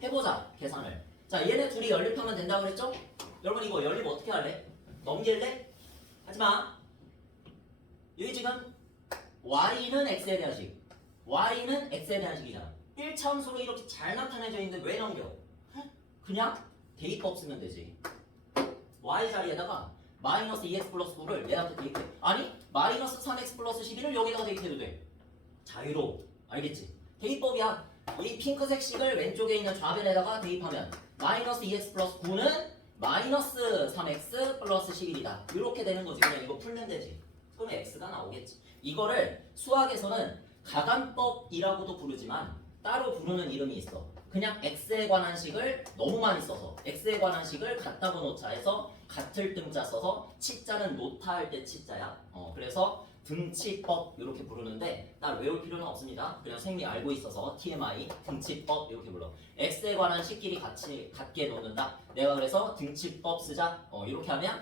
해보자 계산을 자 얘네 둘이 연립하면 된다고 그랬죠? 여러분 이거 연립 어떻게 할래? 넘길래? 하지마 여기 지금 y는 x에 대한 식 y는 x에 대한 식이잖아 1차함수로 이렇게 잘 나타내져 있는데 왜 넘겨? 그냥 대입법 쓰면 되지 y 자리에다가 마이너스 2x 플러스 9를 얘한테 대입해 아니 마이너스 3x 플러스 11을 여기다가 대입해도 돼 자유로워 알겠지? 대입법이야 이 핑크색 식을 왼쪽에 있는 좌변에다가 대입하면 마이너스 2x 플러스 9는 마이너스 3x 플러스 11이다 이렇게 되는 거지 그냥 이거 풀면 되지 그러면 x가 나오겠지 이거를 수학에서는 가감법이라고도 부르지만 따로 부르는 이름이 있어. 그냥 x에 관한 식을 너무 많이 써서 x에 관한 식을 같다고 놓자 해서 같을 등자 써서 치자는 놓다 할 때 치자야. 그래서 등치법 이렇게 부르는데 따로 외울 필요는 없습니다. 그냥 선생님이 알고 있어서 TMI 등치법 이렇게 불러. x에 관한 식끼리 같이 같게 놓는다. 내가 그래서 등치법 쓰자. 이렇게 하면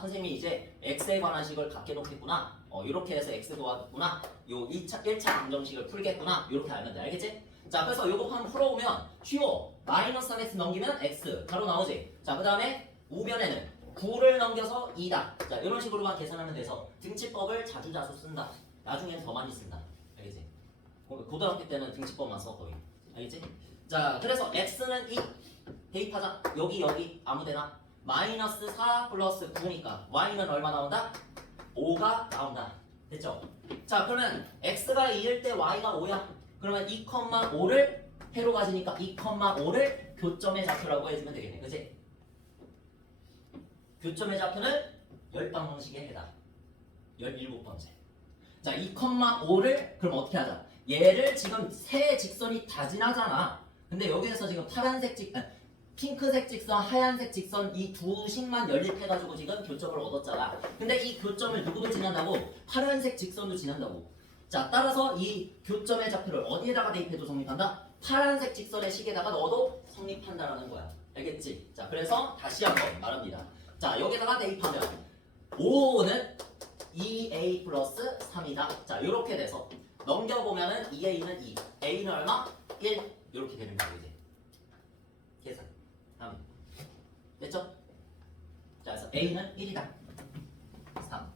선생님이 이제 x에 관한 식을 같게 놓겠구나. 이렇게 해서 x 도왔구나. 요 1차 방정식을 풀겠구나. 이렇게 알면 돼. 알겠지? 자, 그래서 요거 한번 풀어보면 쉬워. 마이너스 3x 넘기면 x 바로 나오지. 자, 그 다음에 우변에는 9를 넘겨서 2다. 자, 이런 식으로만 계산하면 돼서 등치법을 자주 쓴다. 나중엔 더 많이 쓴다. 알겠지? 고등학교 때는 등치법만 써 거의. 알겠지? 자, 그래서 x는 2 대입하자. 여기 아무데나 마이너스 4 플러스 9니까 y는 얼마 나온다? 5가 나온다. 됐죠? 자, 그러면 x가 2일 때 y가 5야. 그러면 2,5를 해로 가지니까 2,5를 교점의 좌표라고 해주면 되겠네. 그치? 교점의 좌표는 열방정식에 해당. 17번째. 자, 2,5를 그럼 어떻게 하자? 얘를 지금 세 직선이 다 지나잖아. 근데 여기에서 지금 핑크색 직선, 하얀색 직선 이 두 식만 연립해가지고 지금 교점을 얻었잖아. 근데 이 교점을 누구도 지난다고? 파란색 직선도 지난다고. 자, 따라서 이 교점의 좌표를 어디에다가 대입해도 성립한다? 파란색 직선의 식에다가 넣어도 성립한다라는 거야. 알겠지? 자, 그래서 다시 한번 말합니다. 자, 여기다가 대입하면 5는 2a 플러스 3이다. 자, 이렇게 돼서 넘겨보면은 2a는 2, a는 얼마? 1 이렇게 되는 거야. 이제 계산 하면 됐죠? 자, 그래서 a는 1이다. 3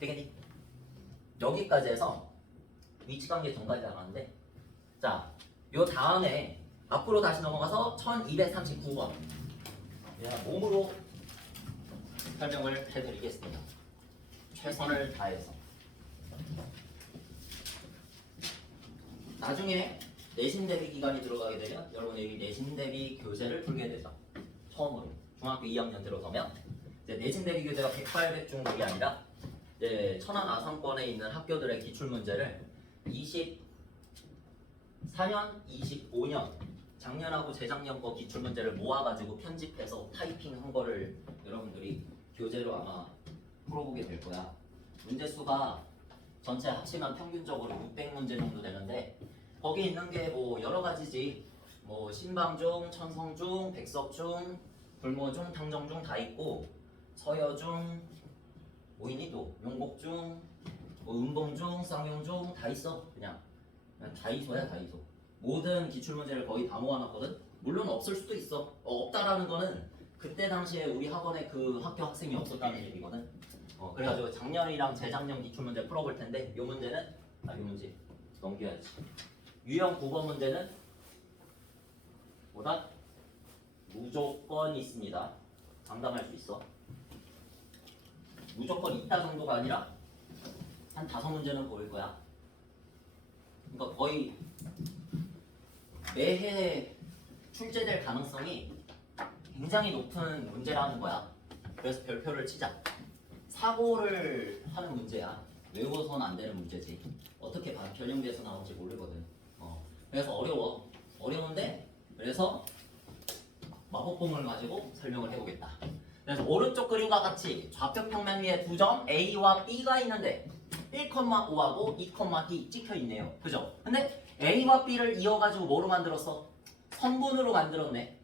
되겠니? 여기까지 해서 위치관계 전까지 나가는데, 자, 요 다음에 앞으로 다시 넘어가서 1239번 내가 몸으로 설명을 해드리겠습니다. 최선을 다해서. 나중에 내신 대비 기간이 들어가게 되면 여러분 여기 내신 대비 교재를 풀게 되죠. 처음으로 중학교 2학년 들어서면 이제 내신 대비 교재가 10800중급이 아니라 이제 천안 아산권에 있는 학교들의 기출문제를 24년, 25년 작년하고 재작년 거 기출문제를 모아가지고 편집해서 타이핑한 거를 여러분들이 교재로 아마 풀어보게 될 거야. 문제 수가 전체 합치면 평균적으로 600문제 정도 되는데 거기 있는 게 뭐 여러 가지지. 뭐 신방중, 천성중, 백석중, 불모중, 탕정중 다 있고 서여중, 뭐 있니 또 용복중, 뭐 은봉중, 쌍용중 다 있어. 그냥 다이소야 다이소. 모든 기출문제를 거의 다 모아놨거든. 물론 없을 수도 있어. 없다라는 거는 그때 당시에 우리 학원에 그 학교 학생이 없었다는 얘기거든. 그래가지고 작년이랑 재작년 기출문제 풀어볼 텐데 요 문제는 요 문제 넘겨야지. 유형 9번 문제는 뭐다? 무조건 있습니다. 장담할 수 있어. 무조건 있다 정도가 아니라 한 5문제는 보일 거야. 그러니까 거의 매해 출제될 가능성이 굉장히 높은 문제라는 거야. 그래서 별표를 치자. 사고를 하는 문제야. 외워서는 안 되는 문제지. 어떻게 변형돼서 나올지 모르거든. 그래서 어려워. 어려운데 그래서 마법봉을 가지고 설명을 해보겠다. 그래서 오른쪽 그림과 같이 좌표 평면 위에 두 점 A와 B가 있는데 1,5하고 2,2 찍혀 있네요. 그죠? 근데 A와 B를 이어가지고 뭐로 만들었어? 선분으로 만들었네.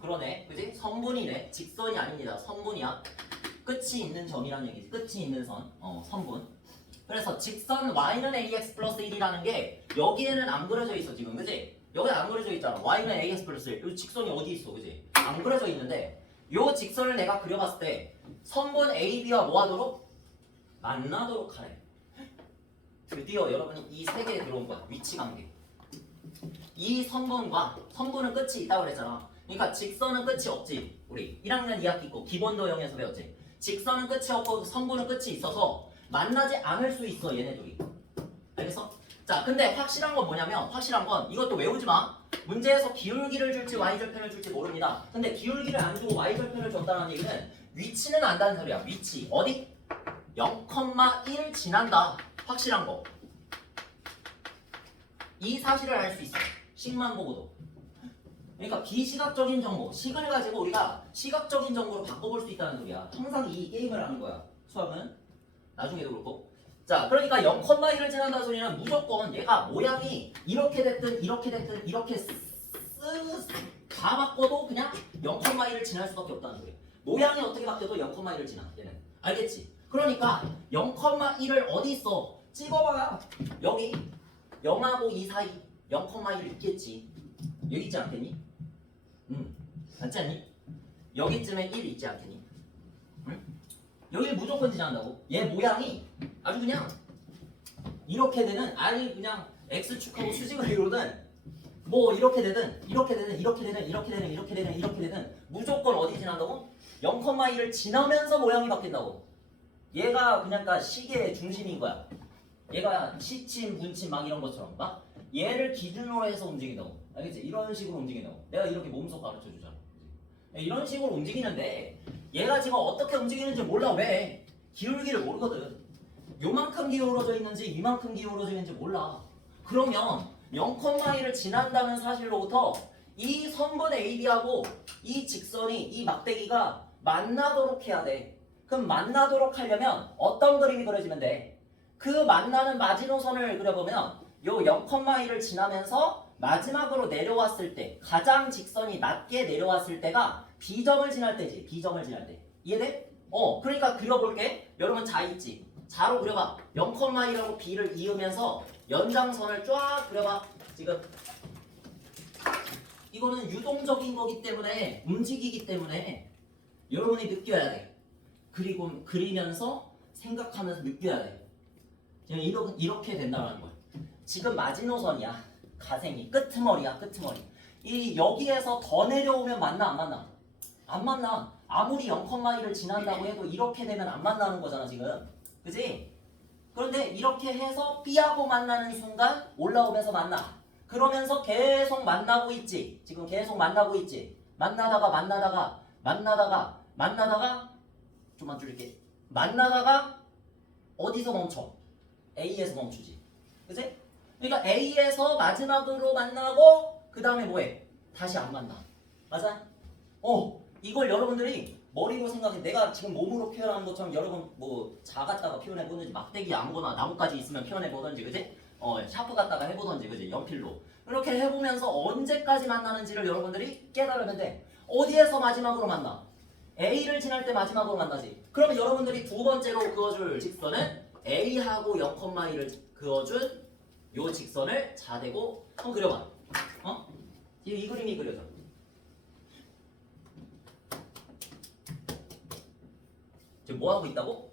그러네. 그지? 선분이네. 직선이 아닙니다. 선분이야. 끝이 있는 점이란 얘기지. 끝이 있는 선. 선분. 그래서 직선 y는 ax 플러스 1이라는 게 여기에는 안 그려져 있어 지금. 그지? 여기 안 그려져 있잖아. y는 ax 플러스 1. 이 직선이 어디 있어? 그지? 안 그려져 있는데 요 직선을 내가 그려봤을 때 선분 AB와 뭐 하도록? 만나도록 하래. 드디어 여러분이 이 세계에 들어온 거야. 위치관계. 이 선분과 선분은 끝이 있다고 그랬잖아. 그러니까 직선은 끝이 없지. 우리 1학년 2학기 거 기본 도형에서 배웠지. 직선은 끝이 없고 선분은 끝이 있어서 만나지 않을 수 있어 얘네들이. 알겠어? 자, 근데 확실한 건 뭐냐면 확실한 건 이것도 외우지 마. 문제에서 기울기를 줄지 y절편을 줄지 모릅니다. 근데 기울기를 안 주고 y절편을 줬다는 얘기는 위치는 안다는 소리야. 위치 어디? 0,1 지난다. 확실한 거. 이 사실을 알 수 있어. 식만 보고도. 그러니까 비시각적인 정보, 식을 가지고 우리가 시각적인 정보로 바꿔볼 수 있다는 소리야. 항상 이 게임을 하는 거야. 수학은 나중에도 그렇고. 자, 그러니까 0,1을 지난다는 소리는 무조건 얘가 모양이 이렇게 됐든 이렇게 됐든 이렇게 다 바꿔도 그냥 0,1을 지날 수밖에 없다는 소리야. 모양이 어떻게 바뀌어도 0,1을 지나. 얘는 알겠지? 그러니까 0,1을 어디 있어? 찍어봐야 여기 0하고 2 사이 0,1 있겠지. 여기 있지 않겠니? 맞지 않니? 여기쯤에 1 있지 않겠니? 응? 여기를 무조건 지나간다고. 얘 모양이 아주 그냥 이렇게 되는, 아니 그냥 x축하고 수직을 이루든 뭐 이렇게 되든 이렇게 되든 이렇게 되든 이렇게 되든 이렇게 되든 이렇게 되든 무조건 어디 지난다고? 0,1을 지나면서 모양이 바뀐다고. 얘가 그냥 시계의 중심인 거야. 얘가 시침, 분침 막 이런 것처럼 막 얘를 기준으로 해서 움직인다고. 알겠지? 이런 식으로 움직인다고. 내가 이렇게 몸소 가르쳐 주잖아. 이런 식으로 움직이는데 얘가 지금 어떻게 움직이는지 몰라. 왜? 기울기를 모르거든. 요만큼 기울어져 있는지 이만큼 기울어져 있는지 몰라. 그러면 0,1을 지난다는 사실로부터 이 선분 AB하고 이 직선이, 이 막대기가 만나도록 해야 돼. 그럼 만나도록 하려면 어떤 그림이 그려지면 돼? 그 만나는 마지노선을 그려보면 요 0,1을 지나면서 마지막으로 내려왔을 때, 가장 직선이 낮게 내려왔을 때가 B점을 지날 때지. B점을 지날 때. 이해돼? 그러니까 그려볼게. 여러분 자 있지? 자로 그려봐. 0,1하고 B를 이으면서 연장선을 쫙 그려봐. 지금 이거는 유동적인 거기 때문에, 움직이기 때문에 여러분이 느껴야 돼. 그리고 그리면서 생각하면서 느껴야 돼. 이렇게 된다는 거야. 지금 마지노선이야. 가생이 끄트머리야. 끄트머리. 이 여기에서 더 내려오면 만나 안 만나? 안 만나. 아무리 0,1을 지난다고 해도 이렇게 되면 안 만나는 거잖아 지금. 그지? 그런데 이렇게 해서 B하고 만나는 순간 올라오면서 만나. 그러면서 계속 만나고 있지. 지금 계속 만나고 있지. 만나다가 좀만 줄일게. 만나다가 어디서 멈춰? A에서 멈추지. 그치? 그러니까 A에서 마지막으로 만나고 그 다음에 뭐해? 다시 안 만나. 맞아? 이걸 여러분들이 머리로 생각해. 내가 지금 몸으로 표현하는 것처럼 여러분 뭐 자 갖다가 표현해보든지 막대기 아무거나 나뭇가지 있으면 표현해보든지, 그치? 샤프 갖다가 해보든지, 그치? 연필로. 이렇게 해보면서 언제까지 만나는지를 여러분들이 깨달으면 돼. 어디에서 마지막으로 만나? A를 지날 때 마지막으로 만나지. 그러면 여러분들이 두 번째로 그어줄 직선은 A하고 0,1을 그어준 요 직선을 자대고 한번 그려봐. 이 그림이 그려져. 지금 뭐 하고 있다고?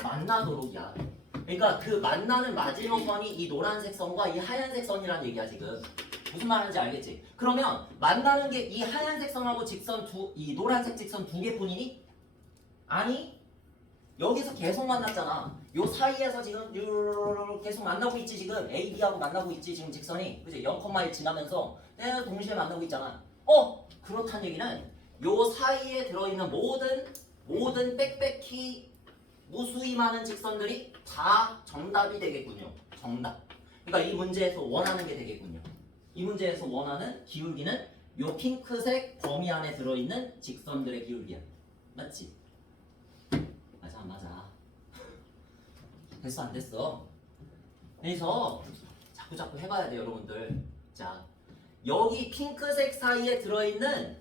만나도록이야. 그러니까 그 만나는 마지노선이 이 노란색 선과 이 하얀색 선이라는 얘기야 지금. 무슨 말인지 알겠지? 그러면 만나는 게 이 하얀색 선하고 직선 이 노란색 직선 두 개뿐이니? 아니, 여기서 계속 만났잖아. 요 사이에서 지금 계속 만나고 있지. 지금 A, B하고 만나고 있지. 지금 직선이, 그치? 0,1 지나면서 동시에 만나고 있잖아. 그렇다는 얘기는 요 사이에 들어있는 모든 빽빽히 무수히 많은 직선들이 다 정답이 되겠군요. 정답. 그러니까 이 문제에서 원하는 게 되겠군요. 이 문제에서 원하는 기울기는 요 핑크색 범위 안에 들어있는 직선들의 기울기야. 맞지? 맞아 안 맞아? 됐어 안 됐어? 그래서 자꾸 해봐야 돼 여러분들. 자, 여기 핑크색 사이에 들어있는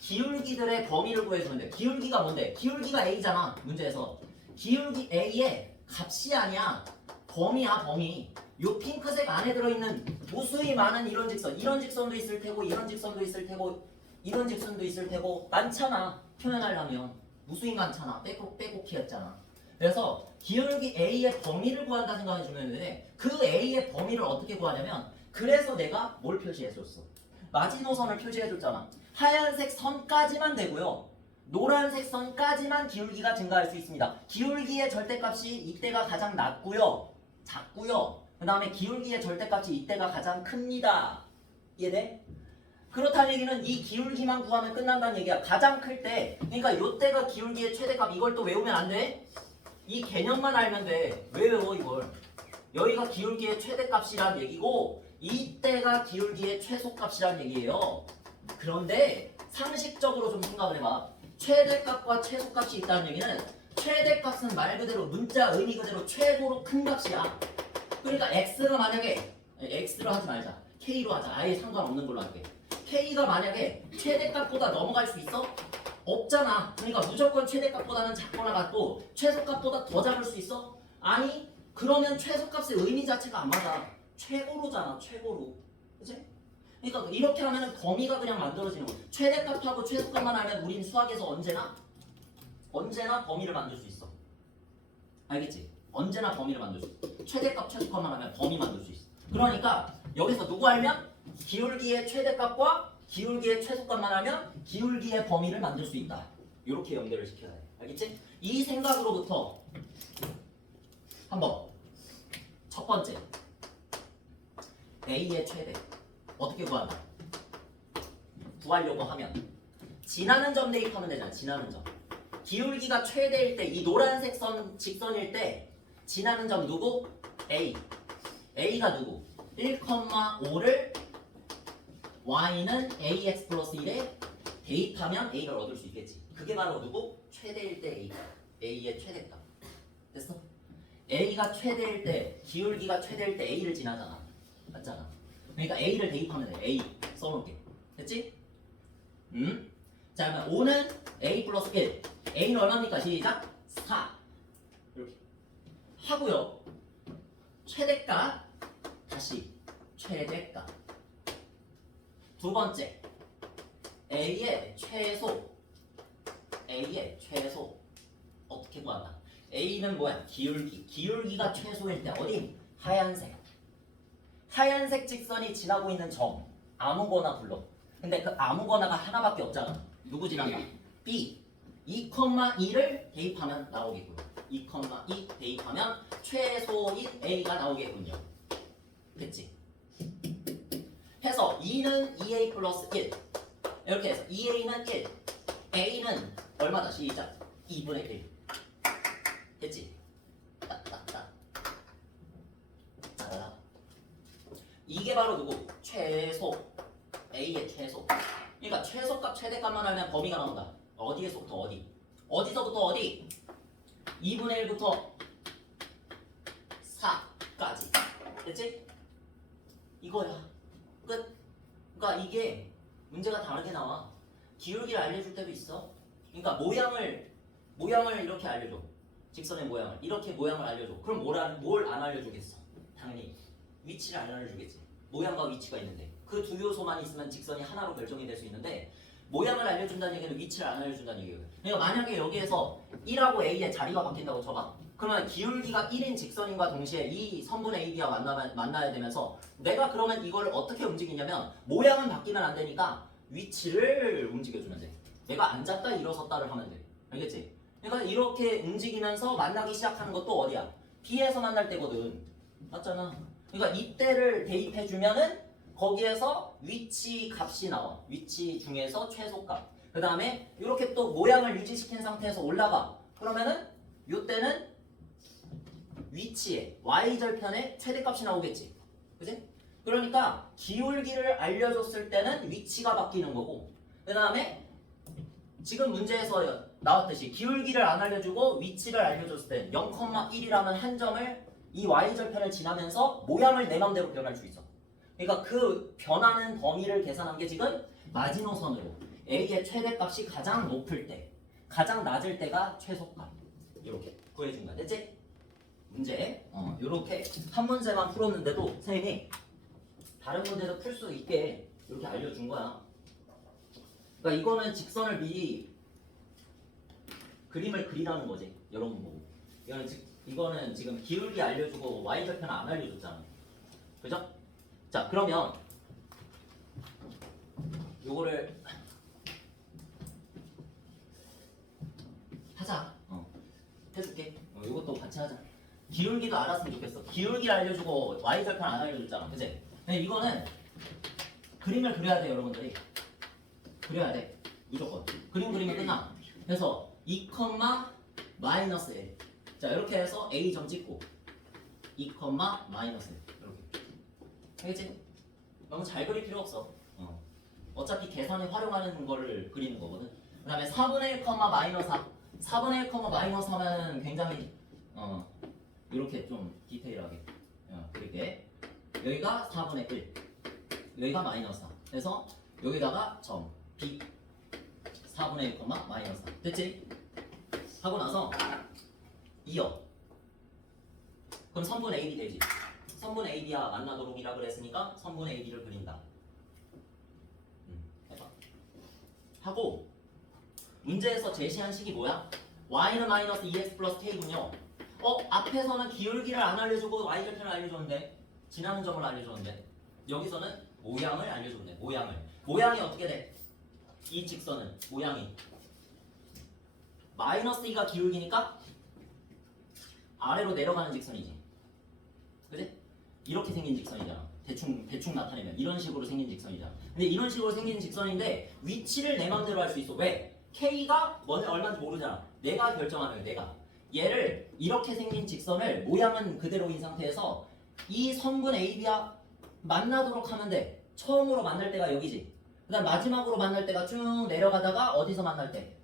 기울기들의 범위를 구해주면 돼. 기울기가 뭔데? 기울기가 A잖아 문제에서. 기울기 A의 값이 아니야. 범위야 범위. 요 핑크색 안에 들어있는 무수히 많은 이런 직선도 있을 테고, 이런 직선도 있을 테고, 이런 직선도 있을 테고, 많잖아. 표현하려면 무수히 많잖아. 빼곡히 했잖아. 그래서 기울기 A의 범위를 구한다 생각해주면 되는데, 그 A의 범위를 어떻게 구하냐면, 그래서 내가 뭘 표시해줬어? 마지노선을 표시해줬잖아. 하얀색 선까지만 되고요, 노란색 선까지만 기울기가 증가할 수 있습니다. 기울기의 절대값이 이때가 가장 낮고요, 작고요, 그 다음에 기울기의 절대값이 이때가 가장 큽니다. 이해돼? 그렇다는 얘기는 이 기울기만 구하면 끝난다는 얘기야. 가장 클 때, 그러니까 이때가 기울기의 최대값. 이걸 또 외우면 안 돼? 이 개념만 알면 돼. 왜 외워 이걸? 여기가 기울기의 최대값이란 얘기고 이때가 기울기의 최소값이란 얘기예요. 그런데 상식적으로 좀 생각을 해봐. 최대값과 최소값이 있다는 얘기는 최대값은 말 그대로 문자 의미 그대로 최고로 큰 값이야. 그러니까 x가 만약에 x로 하지 말자. k로 하자. 아예 상관없는 걸로 할게. k가 만약에 최대값보다 넘어갈 수 있어? 없잖아. 그러니까 무조건 최대값보다는 작거나 같고 최소값보다 더 작을 수 있어? 아니 그러면 최소값의 의미 자체가 안 맞아. 최고로잖아. 최고로. 그치? 그러니까 이렇게 하면 범위가 그냥 만들어지는 거야. 최대값하고 최소값만 알면 우린 수학에서 언제나 범위를 만들 수 있어. 알겠지? 언제나 범위를 만들 수 있어. 최대값 최소값만 하면 범위 만들 수 있어. 그러니까 여기서 누구 알면 기울기의 최대값과 기울기의 최소값만 하면 기울기의 범위를 만들 수 있다. 이렇게 연결을 시켜야 돼. 알겠지? 이 생각으로부터 한번 첫 번째 A의 최대 어떻게 구한다? 구하려고 하면 지나는 점 대입하면 되잖아. 지나는 점. 기울기가 최대일 때 이 노란색 선 직선일 때 지나는 점 누구? A. A가 누구? 1,5를 y는 ax 플러스 1에 대입하면 a를 얻을 수 있겠지. 그게 바로 누구? 최대일 때 a. a의 최대값. 됐어? a가 최대일 때 기울기가 최대일 때 a를 지나잖아. 맞잖아. 그러니까 a를 대입하면 돼. a 써놓을게. 됐지? 자 그러면 5는 a 플러스 1. a는 얼마입니까? 시작. 4. 이렇게 하고요. 최대값 다시 최대값. 두 번째 A의 최소. A의 최소 어떻게 구한다? A는 뭐야? 기울기가 최소일 때 어디? 하얀색 직선이 지나고 있는 점 아무거나 불러. 근데 그 아무거나가 하나밖에 없잖아. 누구 지난다? B. 2,2를 대입하면 나오겠고요. 2,2 대입하면 최소인 A가 나오겠군요. 됐지? 해서 2는 2A 플러스 1 이렇게 해서 2A는 1 A는 얼마다? 시작 2분의 1 됐지? 딱딱딱 따라라. 이게 바로 누구? 최소 A의 최소. 그러니까 최소값 최대값만 알면 범위가 나온다. 어디에서부터 어디? 어디서부터 어디? 2분의 1부터 4까지 됐지? 이거야. 끝. 그러니까 이게 문제가 다르게 나와. 기울기를 알려줄 때도 있어. 그러니까 모양을 이렇게 알려줘. 직선의 모양을 이렇게 모양을 알려줘. 그럼 뭘 안 알려주겠어? 당연히 위치를 안 알려주겠지. 모양과 위치가 있는데 그 두 요소만 있으면 직선이 하나로 결정이 될 수 있는데 모양을 알려준다는 얘기는 위치를 안 알려준다는 얘기예요. 그러니까 만약에 여기에서 1하고 A의 자리가 바뀐다고 쳐봐. 그러면 기울기가 1인 직선인과 동시에 이 선분의 AB와 만나야 되면서 내가 그러면 이걸 어떻게 움직이냐면 모양은 바뀌면 안 되니까 위치를 움직여주면 돼. 내가 앉았다 일어섰다를 하면 돼. 알겠지? 그러니까 이렇게 움직이면서 만나기 시작하는 것도 어디야? B에서 만날 때거든. 맞잖아. 그러니까 이때를 대입해주면은 거기에서 위치 값이 나와. 위치 중에서 최소값. 그 다음에 이렇게 또 모양을 유지시킨 상태에서 올라가. 그러면은 이때는 위치에 y절편의 최대값이 나오겠지. 그치? 그러니까 기울기를 알려줬을 때는 위치가 바뀌는 거고 그 다음에 지금 문제에서 나왔듯이 기울기를 안 알려주고 위치를 알려줬을 때 0,1이라는 한 점을 이 y절편을 지나면서 모양을 내 맘대로 변할 수 있어. 그러니까 그 변하는 범위를 계산한 게 지금 마지노선으로 a의 최대값이 가장 높을 때 가장 낮을 때가 최소값 이렇게 구해준 거야. 됐지? 문제 이렇게 한 문제만 풀었는데도 선생님이 다른 문제도 풀 수 있게 이렇게 알려준 거야. 그러니까 이거는 직선을 미리 그림을 그리라는 거지. 여러분 보고 이거는 지금 기울기 알려주고 y절편 안 알려줬잖아. 그죠? 자 그러면 요거를 하자. 해줄게. 이것도 같이 하자. 기울기도 알았으면 좋겠어. 기울기를 알려주고 y절편 안 알려줬잖아. 그치? 근데 이거는 그림을 그려야 돼. 여러분들이 그려야 돼. 무조건 그림 그리면 끝나. 그래서 2, 마이너스 1 자 이렇게 해서 A점 찍고 2, 마이너스 이렇게. 알겠지? 너무 잘 그릴 필요 없어. 어차피 계산에 활용하는 거를 그리는 거거든. 그 다음에 4분의 1, 마이너스 4. 4분의 1, 마이너스 하면 굉장히 이렇게 좀 디테일하게 그릴게. 여기가 4분의 1, 여기가 마이너스 4. 그래서 여기다가 점 B 4분의 1, 마이너스 4. 됐지? 하고 나서 2요. 그럼 선분 AB 되지. 선분 AB와 만나도록이라 그랬으니까 선분 AB를 그린다. 해봐. 하고 문제에서 제시한 식이 뭐야? y는 마이너스 2x 플러스 k군요. 앞에서는 기울기를 안 알려주고 y절편을 알려줬는데 지나는 점을 알려줬는데 여기서는 모양을 알려줬네. 모양이 어떻게 돼? 이 직선은 모양이 마이너스 2가 기울기니까 아래로 내려가는 직선이지. 그지? 이렇게 생긴 직선이잖아. 대충 나타내면 이런 식으로 생긴 직선이잖아. 근데 이런 식으로 생긴 직선인데 위치를 내 맘대로 할 수 있어. 왜? K가 얼마인지 모르잖아. 내가 결정하는 거야. 내가 얘를 이렇게 생긴 직선을 모양은 그대로인 상태에서 이 선분 AB와 만나도록 하면 돼. 처음으로 만날 때가 여기지. 그 다음 마지막으로 만날 때가 쭉 내려가다가 어디서 만날 때?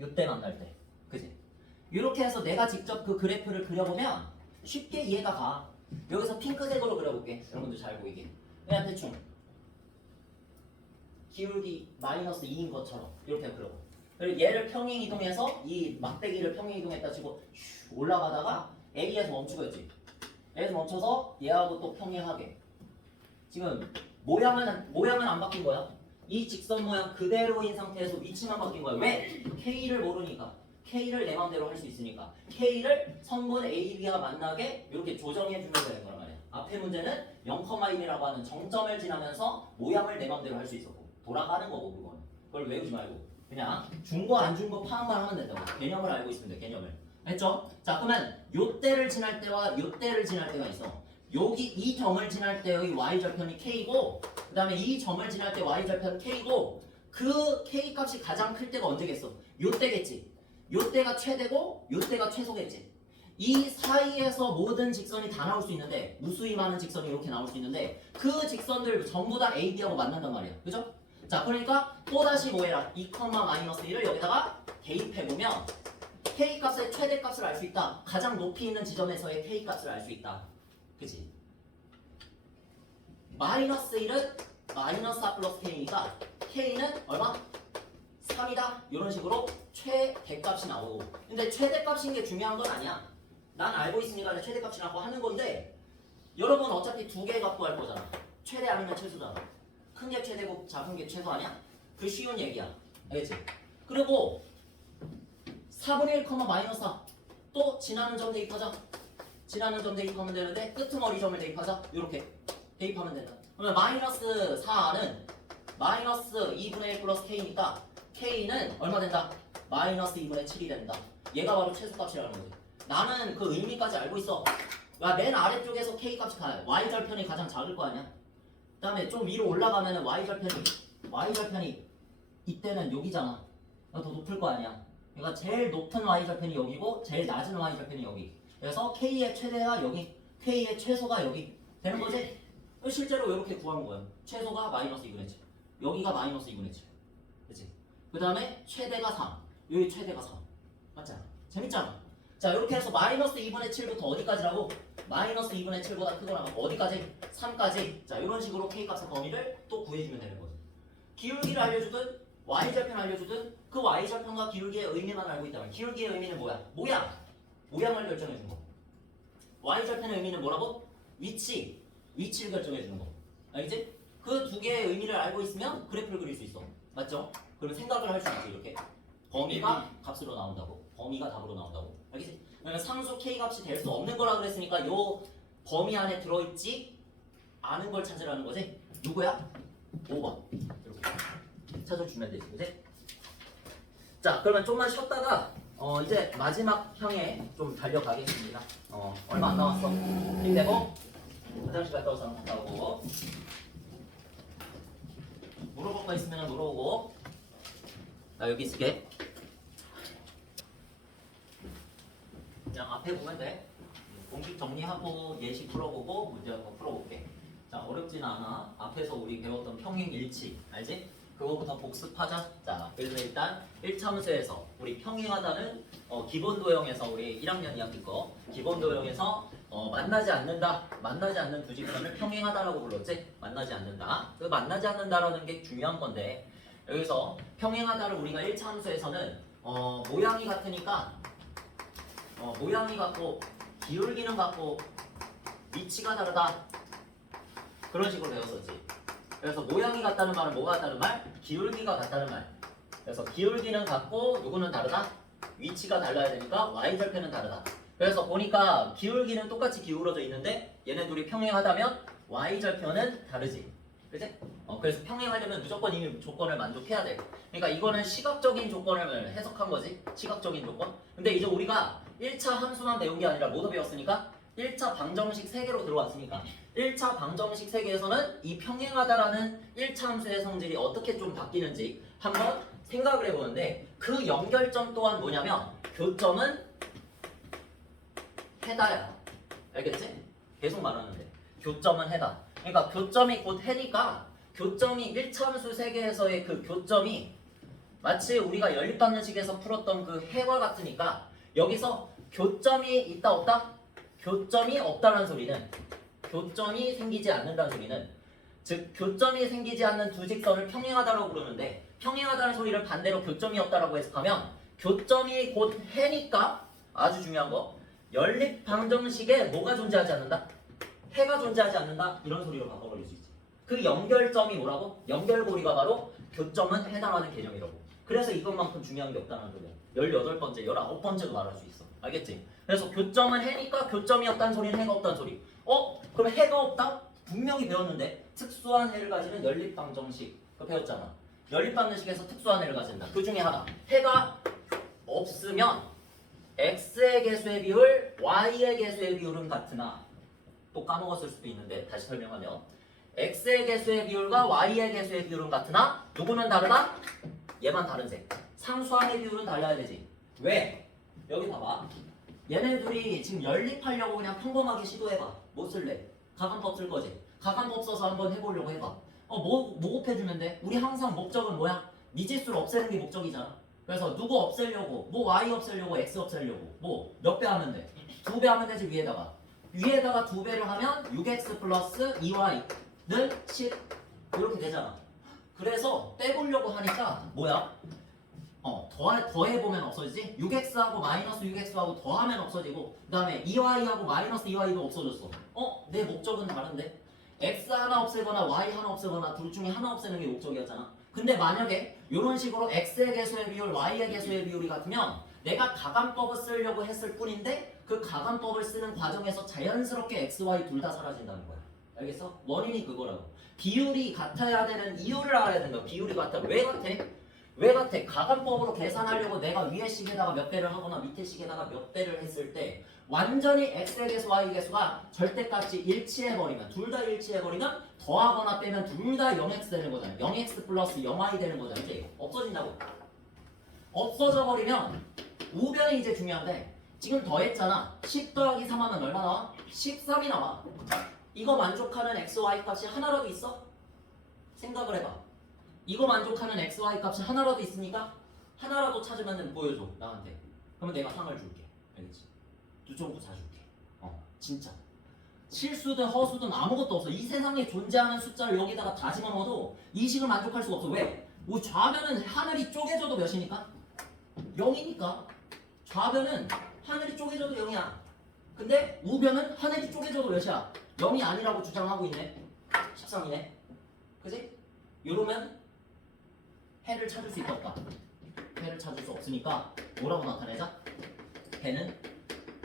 이때 만날 때. 그지? 이렇게 해서 내가 직접 그 그래프를 그려보면 쉽게 이해가 가. 여기서 핑크색으로 그려볼게. 여러분들 잘 보이게. 그냥 대충 기울기 마이너스 2인 것처럼 이렇게 그려보. 그리고 얘를 평행 이동해서 이 막대기를 평행 이동했다 치고 올라가다가 A에서 멈추고 있지. A에서 멈춰서 얘하고 또 평행하게. 지금 모양은 안 바뀐 거야. 이 직선 모양 그대로인 상태에서 위치만 바뀐 거야. 왜? K를 모르니까. K를 내 맘대로 할 수 있으니까. K를 성분 AB와 만나게 이렇게 조정해 주면 되는 거란 말이야. 앞에 문제는 0,1이라고 하는 정점을 지나면서 모양을 내 맘대로 할 수 있었고 돌아가는 거고 그건. 그걸 외우지 말고 그냥 준 거 안 준 거 파악만 하면 된다고. 개념을 알고 있으면 돼. 개념을. 했죠? 자 그러면 요때를 지날 때와 요때를 지날 때가 있어. 여기 이 점을 지날 때 여기 y절편이 k고 그 다음에 이 점을 지날 때 y절편 k고 그 k 값이 가장 클 때가 언제겠어? 요때겠지. 요때가 최대고 요때가 최소겠지. 이 사이에서 모든 직선이 다 나올 수 있는데 무수히 많은 직선이 이렇게 나올 수 있는데 그 직선들 전부 다 A, B하고 만난단 말이야. 그죠? 자 그러니까 또다시 뭐 해라? 2, 마이너스 1을 여기다가 대입해보면 k 값의 최대값을 알 수 있다. 가장 높이 있는 지점에서의 k 값을 알 수 있다. 그치? 마이너스 1은 마이너스 4 플러스 k니까 k는 얼마? 3이다. 이런 식으로 최대값이 나오고. 근데 최대값인 게 중요한 건 아니야. 난 알고 있으니까 최대값이라고 하는 건데 여러분 어차피 두 개 갖고 할 거잖아. 최대 아니면 최소잖아. 큰 게 최대고 작은 게 최소 아니야? 그 쉬운 얘기야. 알겠지? 그리고 4분의 1, 마이너스 4. 또 지나는 점 대입하자. 지나는 점 대입하면 되는데 끄트머리 점을 대입하자. 이렇게 대입하면 된다. 그러면 마이너스 4는 마이너스 2분의 1 플러스 k니까 k는 얼마 된다? 마이너스 2분의 7이 된다. 얘가 바로 최소값이라는 거지. 나는 그 의미까지 알고 있어. 맨 아래쪽에서 k값이 y절편이 가장 작을 거 아니야? 그 다음에 좀 위로 올라가면 y절편이 이때는 여기잖아. 더 높을 거 아니야. 그러니까 제일 높은 y절편이 여기고 제일 낮은 y절편이 여기. 그래서 k의 최대가 여기, k의 최소가 여기 되는 거지? 실제로 이렇게 구한 거야. 최소가 마이너스 2분의 7. 여기가 마이너스 2분의 7. 그치? 그 다음에 최대가 3. 여기 최대가 3. 맞잖아. 재밌잖아. 자, 이렇게 해서 마이너스 2분의 7부터 어디까지라고? 마이너스 2분의 7보다 크거나 어디까지? 3까지. 자, 이런 식으로 k값의 범위를 또 구해주면 되는 거지. 기울기를 알려주든 y절편 알려주든 그 y절편과 기울기의 의미만 알고 있다면 기울기의 의미는 뭐야? 모양을 결정해주는 거. y절편의 의미는 뭐라고? 위치를 결정해주는 거. 알겠지? 그 두 개의 의미를 알고 있으면 그래프를 그릴 수 있어. 맞죠? 그러면 생각을 할 수 있지. 이렇게 범위가 값으로 나온다고. 범위가 답으로 나온다고. 알겠지? 그러면 상수 k 값이 될 수 없는 거라 그랬으니까 요 범위 안에 들어있지 않은 걸 찾으라는 거지. 누구야? 5번. 이렇게 찾아주면 되지. 그치? 자, 그러면 좀만 쉬었다가 이제 마지막 향에 좀 달려가겠습니다. 얼마 안 남았어. 힘내고 화장실 갔다 오서 갔다 오고 물어볼 거 있으면 물어보고. 나 여기 있을게. 그냥 앞에 보면 돼. 공식 정리하고 예시 풀어보고 문제 한번 풀어볼게. 자, 어렵진 않아. 앞에서 우리 배웠던 평행일치 알지? 그거부터 복습하자. 자, 그래서 일단 1차함수에서 우리 평행하다는 기본 도형에서 우리 1학년 2학기 거 기본 도형에서 만나지 않는 두 직선을 평행하다라고 불렀지? 만나지 않는다. 그 만나지 않는다라는 게 중요한 건데 여기서 평행하다를 우리가 1차함수에서는 모양이 같으니까 모양이 같고 기울기는 같고 위치가 다르다 그런 식으로 배웠었지. 그래서 모양이 같다는 말은 뭐가 같다는 말? 기울기가 같다는 말. 그래서 기울기는 같고 누구는 다르다? 위치가 달라야 되니까 y절편은 다르다. 그래서 보니까 기울기는 똑같이 기울어져 있는데 얘네 둘이 평행하다면 y절편은 다르지. 그치? 그래서 평행하려면 무조건 이미 조건을 만족해야 돼. 그러니까 이거는 시각적인 조건을 해석한 거지. 시각적인 조건. 근데 이제 우리가 1차 함수만 배운 게 아니라 뭐도 배웠으니까 1차 방정식 3개로 들어왔으니까 1차 방정식 3개에서는 이 평행하다라는 1차 함수의 성질이 어떻게 좀 바뀌는지 한번 생각을 해보는데 그 연결점 또한 뭐냐면 교점은 해다야. 알겠지? 계속 말하는데 교점은 해다. 그러니까 교점이 곧 해니까 교점이 1차 함수 3개에서의 그 교점이 마치 우리가 연립방정식에서 풀었던 그 해와 같으니까 여기서 교점이 있다 없다? 교점이 없다는 소리는 교점이 생기지 않는다는 소리는 즉 교점이 생기지 않는 두 직선을 평행하다라고 부르는데 평행하다는 소리를 반대로 교점이 없다라고 해석하면 교점이 곧 해니까 아주 중요한 거 연립 방정식에 뭐가 존재하지 않는다? 해가 존재하지 않는다 이런 소리로 바꿔버릴 수 있지. 그 연결점이 뭐라고? 연결고리가 바로 교점은 해당하는 개념이라고. 그래서 이것만큼 중요한 게 없다는 소리야. 18번째, 19번째도 말할 수 있어. 알겠지? 그래서 교점은 해니까 교점이 없다는 소리는 해가 없다는 소리. 그럼 해가 없다? 분명히 배웠는데 특수한 해를 가지는 연립방정식 그거 배웠잖아. 연립방정식에서 특수한 해를 가진다. 그 중에 하나 해가 없으면 x의 개수의 비율, y의 개수의 비율은 같으나 또 까먹었을 수도 있는데 다시 설명하면 x의 개수의 비율과 y의 개수의 비율은 같으나 누구는 다르다? 얘만 다른 색. 상수항의 비율은 달라야 되지. 왜? 여기 봐봐. 얘네 둘이 지금 연립하려고 그냥 평범하게 시도해봐. 뭐 쓸래? 가간법 쓸 거지. 가간법 써서 한번 해보려고 해봐. 뭐 곱해주면 돼? 우리 항상 목적은 뭐야? 미지수를 없애는 게 목적이잖아. 그래서 누구 없애려고? 뭐 y 없애려고? x 없애려고? 뭐 몇 배 하면 돼? 2배 하면 되지 위에다가. 위에다가 2배를 하면 6x 플러스 2y는 10 이렇게 되잖아. 그래서 빼보려고 하니까 뭐야? 더해보면 없어지지? 6x하고 마이너스 6x하고 더하면 없어지고 그 다음에 2y하고 마이너스 2y도 없어졌어. 내 목적은 다른데? x 하나 없애거나 y 하나 없애거나 둘 중에 하나 없애는 게 목적이었잖아. 근데 만약에 이런 식으로 x의 개수의 비율, y의 개수의 비율이 같으면 내가 가간법을 쓰려고 했을 뿐인데 그 가간법을 쓰는 과정에서 자연스럽게 x, y 둘 다 사라진다는 거야. 알겠어? 원인이 그거라고. 비율이 같아야 되는 이유를 알아야 된다. 비율이 같아. 왜 같아? 왜 같아? 가간법으로 계산하려고 내가 위에 식에다가 몇 배를 하거나 밑에 식에다가 몇 배를 했을 때 완전히 x의 개수, y의 개수가 절대값이 일치해버리면 둘 다 일치해버리면 더하거나 빼면 둘 다 0x 되는 거잖아. 0x 플러스 0y 되는 거잖아. 이제 없어진다고. 없어져 버리면 우변이 이제 중요한데 지금 더했잖아. 10 더하기 3 하면 얼마 나와? 13이 나와. 이거 만족하는 x, y 값이 하나라도 있어? 생각을 해봐. 이거 만족하는 x, y 값이 하나라도 있으니까 하나라도 찾으면 보여줘 나한테. 그러면 내가 상을 줄게. 알겠지? 두 정도 사줄게. 진짜. 실수든 허수든 아무것도 없어. 이 세상에 존재하는 숫자를 여기다가 다 집어넣어도 이 식을 만족할 수가 없어. 왜? 뭐 좌변은 하늘이 쪼개져도 몇이니까? 0이니까. 좌변은 하늘이 쪼개져도 0이야. 근데 우변은 하늘이 쪼개져도 몇이야? 0이 아니라고 주장하고 있네. 13이네. 그지? 이러면 해를 찾을 수 있다 없다? 해를 찾을 수 없으니까 뭐라고 나타내자? 해는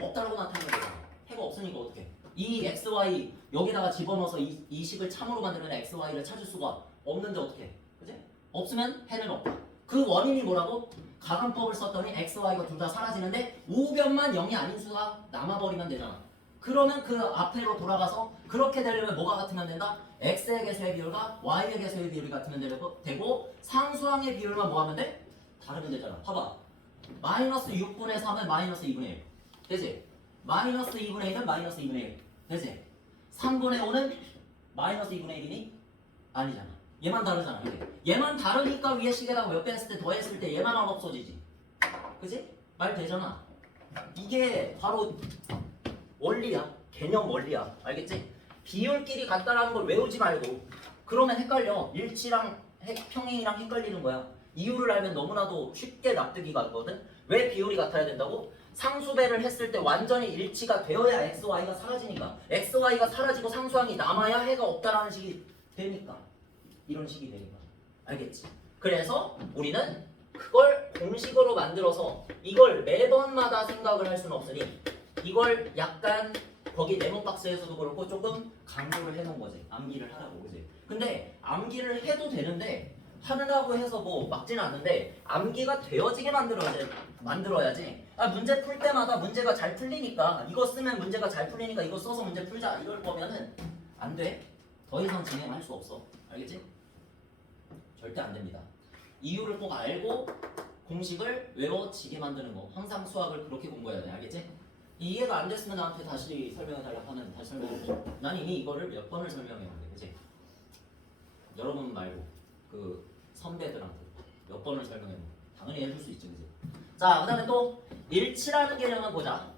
없다라고 나타내는 거야. 해가 없으니까 어떡해? 이 x, y 여기다가 집어넣어서 이 식을 참으로 만들면 x, y를 찾을 수가 없는데 어떡해? 그지? 없으면 해는 없다. 그 원인이 뭐라고? 가간법을 썼더니 x, y가 둘 다 사라지는데 우변만 0이 아닌 수가 남아버리면 되잖아. 그러면 그 앞에로 돌아가서 그렇게 되려면 뭐가 같으면 된다? x의 개수의 비율과 y의 개수의 비율이 같으면 되고 상수항의 비율만 뭐 하면 돼? 다르면 되잖아. 봐봐. 마이너스 6분의 3은 마이너스 2분의 1 되지? 마이너스 2분의 1은 마이너스 2분의 1 되지? 3분의 5는 마이너스 2분의 1이니? 아니잖아. 얘만 다르잖아. 그치? 얘만 다르니까 위에 식에다가 몇 배 했을 때 더했을 때 얘만 하나 없어지지. 그치? 말 되잖아. 이게 바로 원리야. 개념 원리야. 알겠지? 비율끼리 같다라는 걸 외우지 말고 그러면 헷갈려. 일치랑 평행이랑 헷갈리는 거야. 이유를 알면 너무나도 쉽게 납득이 가거든. 왜 비율이 같아야 된다고? 상수배를 했을 때 완전히 일치가 되어야 x, y가 사라지니까. x, y가 사라지고 상수항이 남아야 해가 없다라는 식이 되니까. 이런 식이 되니까. 알겠지? 그래서 우리는 그걸 공식으로 만들어서 이걸 매번마다 생각을 할 수는 없으니 이걸 약간 거기 네모 박스에서도 그렇고 조금 강조를 해놓은 거지. 암기를 하라고. 그지? 근데 암기를 해도 되는데 하느라고 해서 뭐 막지는 않는데 암기가 되어지게 만들어야지. 아, 문제 풀 때마다 문제가 잘 풀리니까 이거 쓰면 문제가 잘 풀리니까 이거 써서 문제 풀자 이럴 거면은 안 돼. 더 이상 진행할 수 없어. 알겠지? 절대 안 됩니다. 이유를 꼭 알고 공식을 외워지게 만드는 거. 항상 수학을 그렇게 공부해야 돼. 알겠지? 이해가 안 됐으면 나한테 다시 설명해달라고 하면 다시 설명해줄게. 난 이미 이거를 몇 번을 설명해왔는데, 그치? 여러분 말고 그 선배들한테 몇 번을 설명해놓은 당연히 해줄 수 있지, 그치? 자, 그 다음에 또 일치라는 개념을 보자.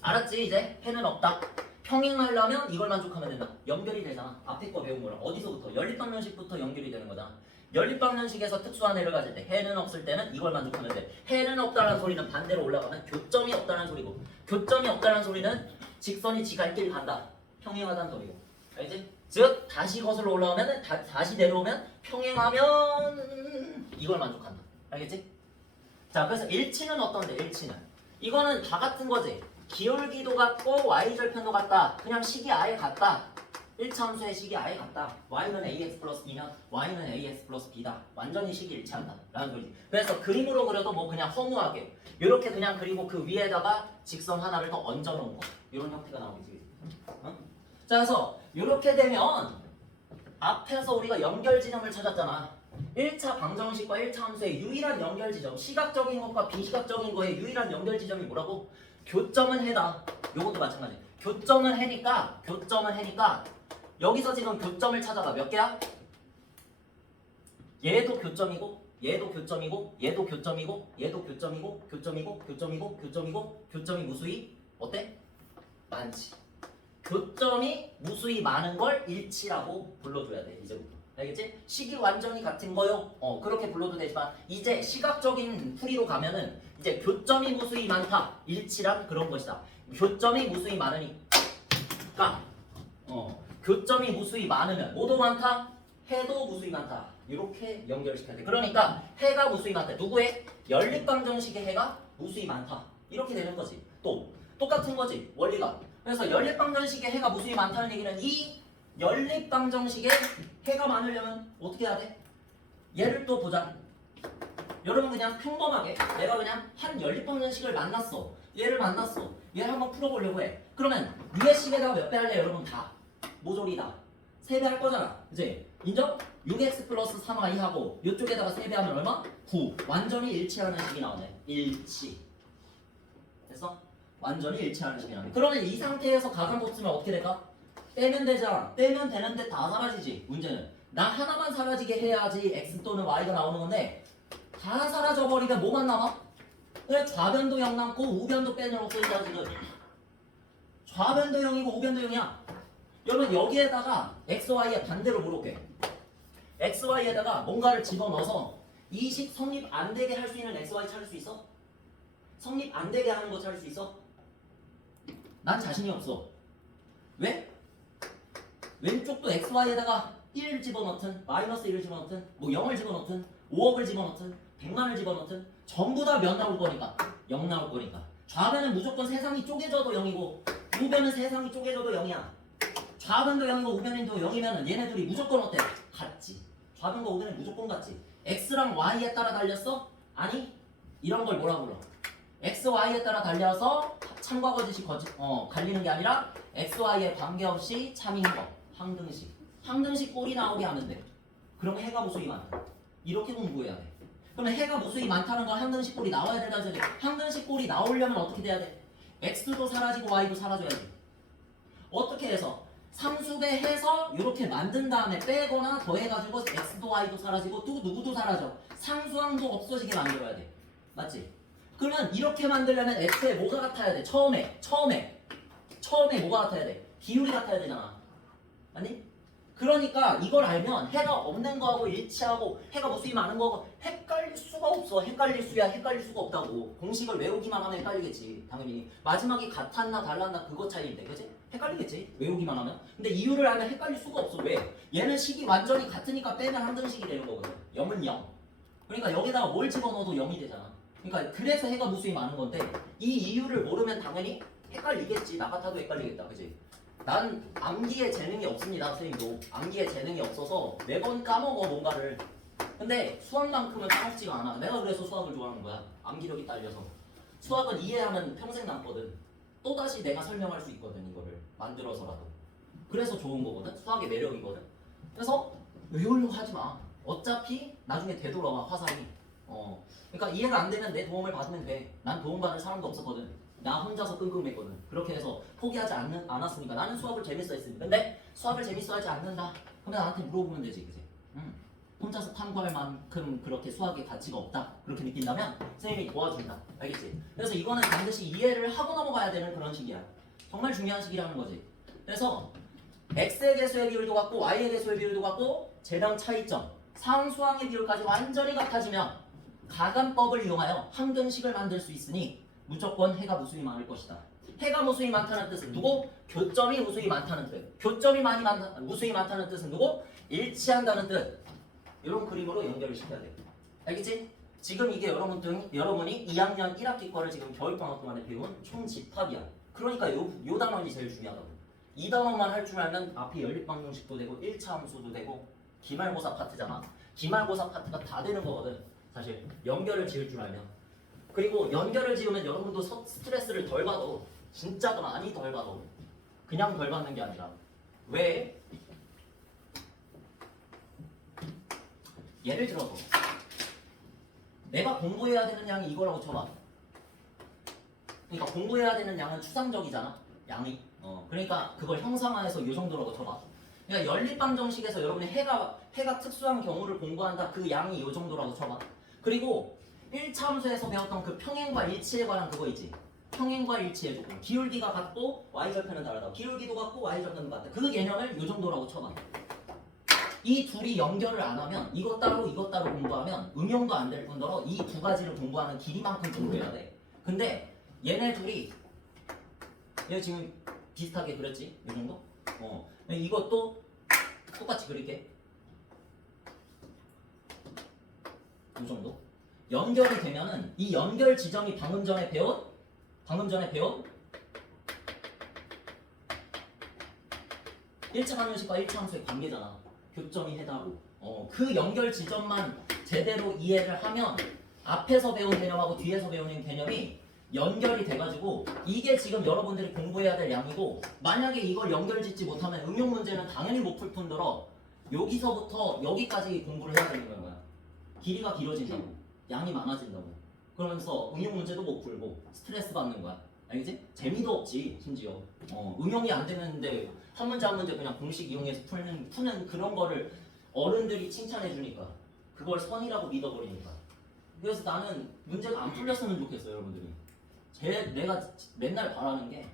알았지? 이제 해는 없다. 평행하려면 이걸 만족하면 된다. 연결이 되잖아. 앞에 거 배운 거랑 어디서부터? 연립방정식부터 연결이 되는 거잖아. 연립방정식에서 특수한 해를 가질 때 해는 없을 때는 이걸 만족하면 돼. 해는 없다는 소리는 반대로 올라가면 교점이 없다는 소리고 교점이 없다는 소리는 직선이 지 갈 길 간다. 평행하다는 소리고. 알지? 즉 다시 거슬러 올라오면 다시 내려오면 평행하면 이걸 만족한다. 알겠지? 자, 그래서 일치는 어떤데? 일치는 이거는 다 같은 거지. 기울기도 같고 y절편도 같다. 그냥 식이 아예 같다. 1차함수의 식이 아예 같다. y는 ax 플러스 b면 y는 ax 플러스 b다. 완전히 식이 일치한다 라는 소리지. 그래서 그림으로 그려도 뭐 그냥 허무하게 이렇게 그냥 그리고 그 위에다가 직선 하나를 더 얹어 놓은 거. 이런 형태가 나오겠지. 어? 자, 그래서 이렇게 되면 앞에서 우리가 연결 지점을 찾았잖아. 1차 방정식과 1차 함수의 유일한 연결 지점, 시각적인 것과 비시각적인 거의 유일한 연결 지점이 뭐라고? 교점은 해다. 요것도 마찬가지. 교점은 해니까 여기서 지금 교점을 찾아봐. 몇 개야? 얘도 교점이고 얘도 교점이고 얘도 교점이고 얘도 교점이고 교점이고 교점이고 교점이고 교점이 무수히 어때? 많지. 교점이 무수히 많은 걸 일치라고 불러줘야 돼. 이제부터. 알겠지? 식이 완전히 같은 거요. 그렇게 불러도 되지만 이제 시각적인 풀이로 가면은 이제 교점이 무수히 많다. 일치란 그런 것이다. 교점이 무수히 많으니까 교점이 무수히 많으면 뭐도 많다? 해도 무수히 많다. 이렇게 연결시켜야 돼. 그러니까 해가 무수히 많다. 누구의? 연립방정식의 해가 무수히 많다. 이렇게 되는 거지. 또 똑같은 거지. 원리가. 그래서 연립방정식의 해가 무수히 많다는 얘기는 이 연립방정식에 해가 많으려면 어떻게 해야 돼? 얘를 또 보자. 여러분 그냥 평범하게 내가 그냥 한 연립방정식을 만났어. 얘를 만났어. 얘를 한번 풀어보려고 해. 그러면 위에 식에다가 몇 배 할래? 여러분 다 모조리다. 3배 할 거잖아. 그치? 인정? 6x 플러스 3y 하고 이쪽에다가 3배 하면 얼마? 9. 완전히 일치하는 식이 나오네. 일치. 됐어? 완전히 일치하는 식이 나오네. 그러면 이 상태에서 가상법 쓰면 어떻게 될까? 빼면 되잖아. 빼면 되는데 다 사라지지. 문제는 나 하나만 사라지게 해야지 x 또는 y가 나오는 건데 다 사라져버리면 뭐만 남아? 그래, 좌변도 0 남고 우변도 빼놓고 있어 지금. 좌변도 0이고 우변도 0이야. 여러분 여기에다가 x, y의 반대로 물어볼게. x, y에다가 뭔가를 집어넣어서 이 식 성립 안 되게 할 수 있는 x, y 찾을 수 있어? 성립 안 되게 하는 거 찾을 수 있어? 난 자신이 없어. 왜? 왼쪽도 x, y에다가 1 집어넣든 마이너스 1을 집어넣든 뭐 0을 집어넣든 5억을 집어넣든 100만을 집어넣든 전부 다 몇 나올 거니까 0 나올 거니까. 좌변은 무조건 세상이 쪼개져도 0이고 우변은 세상이 쪼개져도 0이야. 좌변도 0이고 우변도 0이면 얘네들이 무조건 어때? 같지. 좌변과 우변은 무조건 같지. x랑 y에 따라 달렸어? 아니 이런 걸 뭐라 불러? x, y에 따라 달려서 참과거짓이 갈리는 게 아니라 x, y에 관계없이 참인 거. 항등식. 항등식 꼴이 나오게 하면 돼. 그럼 해가 무수히 많다. 이렇게 공부해야 돼. 그러면 해가 무수히 많다는 건 항등식 꼴이 나와야 된다는 소리. 항등식 꼴이 나오려면 어떻게 돼야 돼? x도 사라지고 y도 사라져야지. 어떻게 해서? 상수배 해서 이렇게 만든 다음에 빼거나 더해가지고 x도 y도 사라지고 또 누구도 사라져. 상수항도 없어지게 만들어야 돼. 맞지? 그러면 이렇게 만들려면 x에 뭐가 같아야 돼? 처음에 뭐가 같아야 돼? 비율이 같아야 되잖아. 맞니? 그러니까 이걸 알면 해가 없는 거하고 일치하고 해가 무수히 많은 거하고 헷갈릴 수가 없어. 헷갈릴 수가 없다고. 공식을 외우기만 하면 헷갈리겠지. 당연히 마지막이 같았나 달랐나 그거 차이인데, 그치? 헷갈리겠지? 외우기만 하면. 근데 이유를 알면 헷갈릴 수가 없어. 왜? 얘는 식이 완전히 같으니까 빼면 항등식이 되는 거거든. 0은 0. 그러니까 여기다가 뭘 집어넣어도 0이 되잖아. 그러니까 그래서 해가 무수히 많은 건데 이 이유를 모르면 당연히 헷갈리겠지. 나 같아도 헷갈리겠다. 그치? 난 암기에 재능이 없습니다. 선생님도 암기에 재능이 없어서 매번 까먹어 뭔가를. 근데 수학만큼은 까먹지가 않아. 내가 그래서 수학을 좋아하는 거야. 암기력이 딸려서. 수학은 이해하면 평생 남거든. 또다시 내가 설명할 수 있거든. 이거를 만들어서라도. 그래서 좋은 거거든. 수학의 매력이거든. 그래서 외우려고 하지 마. 어차피 나중에 되돌아와 화살이. 그러니까 이해가 안 되면 내 도움을 받으면 돼. 난 도움받을 사람도 없었거든. 나 혼자서 끙끙댔거든. 그렇게 해서 포기하지 않았으니까. 나는 수학을 재밌어 했으니까. 근데 수학을 재밌어 하지 않는다. 그러면 나한테 물어보면 되지, 그치? 혼자서 탐구할 만큼 그렇게 수학의 가치가 없다. 그렇게 느낀다면 선생님이 도와준다. 알겠지? 그래서 이거는 반드시 이해를 하고 넘어가야 되는 그런 식이야. 정말 중요한 식이라는 거지. 그래서 x의 개수의 비율도 같고 y의 개수의 비율도 같고 재량 차이점, 상수항의 비율까지 완전히 같아지면 가감법을 이용하여 항등식을 만들 수 있으니 무조건 해가 무수히 많을 것이다. 해가 무수히 많다는 뜻은 누구? 교점이 무수히 많다는 뜻. 교점이 무수히 많다는 뜻은 누구? 일치한다는 뜻. 이런 그림으로 연결을 시켜야 돼. 알겠지? 지금 이게 여러분이 2학년 1학기 거를 지금 겨울방학 동안에 배운 총집합이야. 그러니까 요 단원이 제일 중요하다고. 이 단원만 할 줄 알면 앞에 연립방정식도 되고 1차 함수도 되고 기말고사 파트잖아. 기말고사 파트가 다 되는 거거든. 사실 연결을 지을 줄 알면. 그리고 연결을 지으면 여러분도 스트레스를 덜 받아. 진짜 많이 덜 받아. 그냥 덜 받는 게 아니라. 왜? 예를 들어서 내가 공부해야 되는 양이 이거라고 쳐봐. 그러니까 공부해야 되는 양은 추상적이잖아. 양이. 그러니까 그걸 형상화해서 이 정도라고 쳐봐. 그러니까 연립방정식에서 여러분이 해가 특수한 경우를 공부한다. 그 양이 이 정도라고 쳐봐. 그리고 1차 함수에서 배웠던 그 평행과 일치에 관한 그거 있지. 평행과 일치의 조건. 기울기가 같고 y절편은 다르다. 기울기도 같고 y절편은 같다. 그 개념을 이 정도라고 쳐봐. 이 둘이 연결을 안 하면 이것 따로 공부하면 응용도 안 될 뿐더러 이 두 가지를 공부하는 길이만큼 공부해야 돼. 근데 얘네 둘이 얘 지금 비슷하게 그렸지? 이 정도? 이것도 똑같이 그릴게. 이 정도? 연결이 되면은 이 연결 지점이 방금 전에 배운 1차 방정식과 1차 함수의 관계잖아. 교점이 해다고. 그 연결 지점만 제대로 이해를 하면 앞에서 배운 개념하고 뒤에서 배우는 개념이 연결이 돼가지고 이게 지금 여러분들이 공부해야 될 양이고, 만약에 이걸 연결 짓지 못하면 응용 문제는 당연히 못 풀 뿐더러 여기서부터 여기까지 공부를 해야 되는 거야. 길이가 길어진다고, 양이 많아진다고. 그러면서 응용 문제도 못 풀고 스트레스 받는 거야. 알겠지? 재미도 없지. 심지어 응용이 안 되는데 한 문제 한 문제 그냥 공식 이용해서 푸는 그런 거를 어른들이 칭찬해 주니까 그걸 선이라고 믿어버리니까. 그래서 나는 문제가 안 풀렸으면 좋겠어요. 여러분들이 내가 맨날 바라는 게,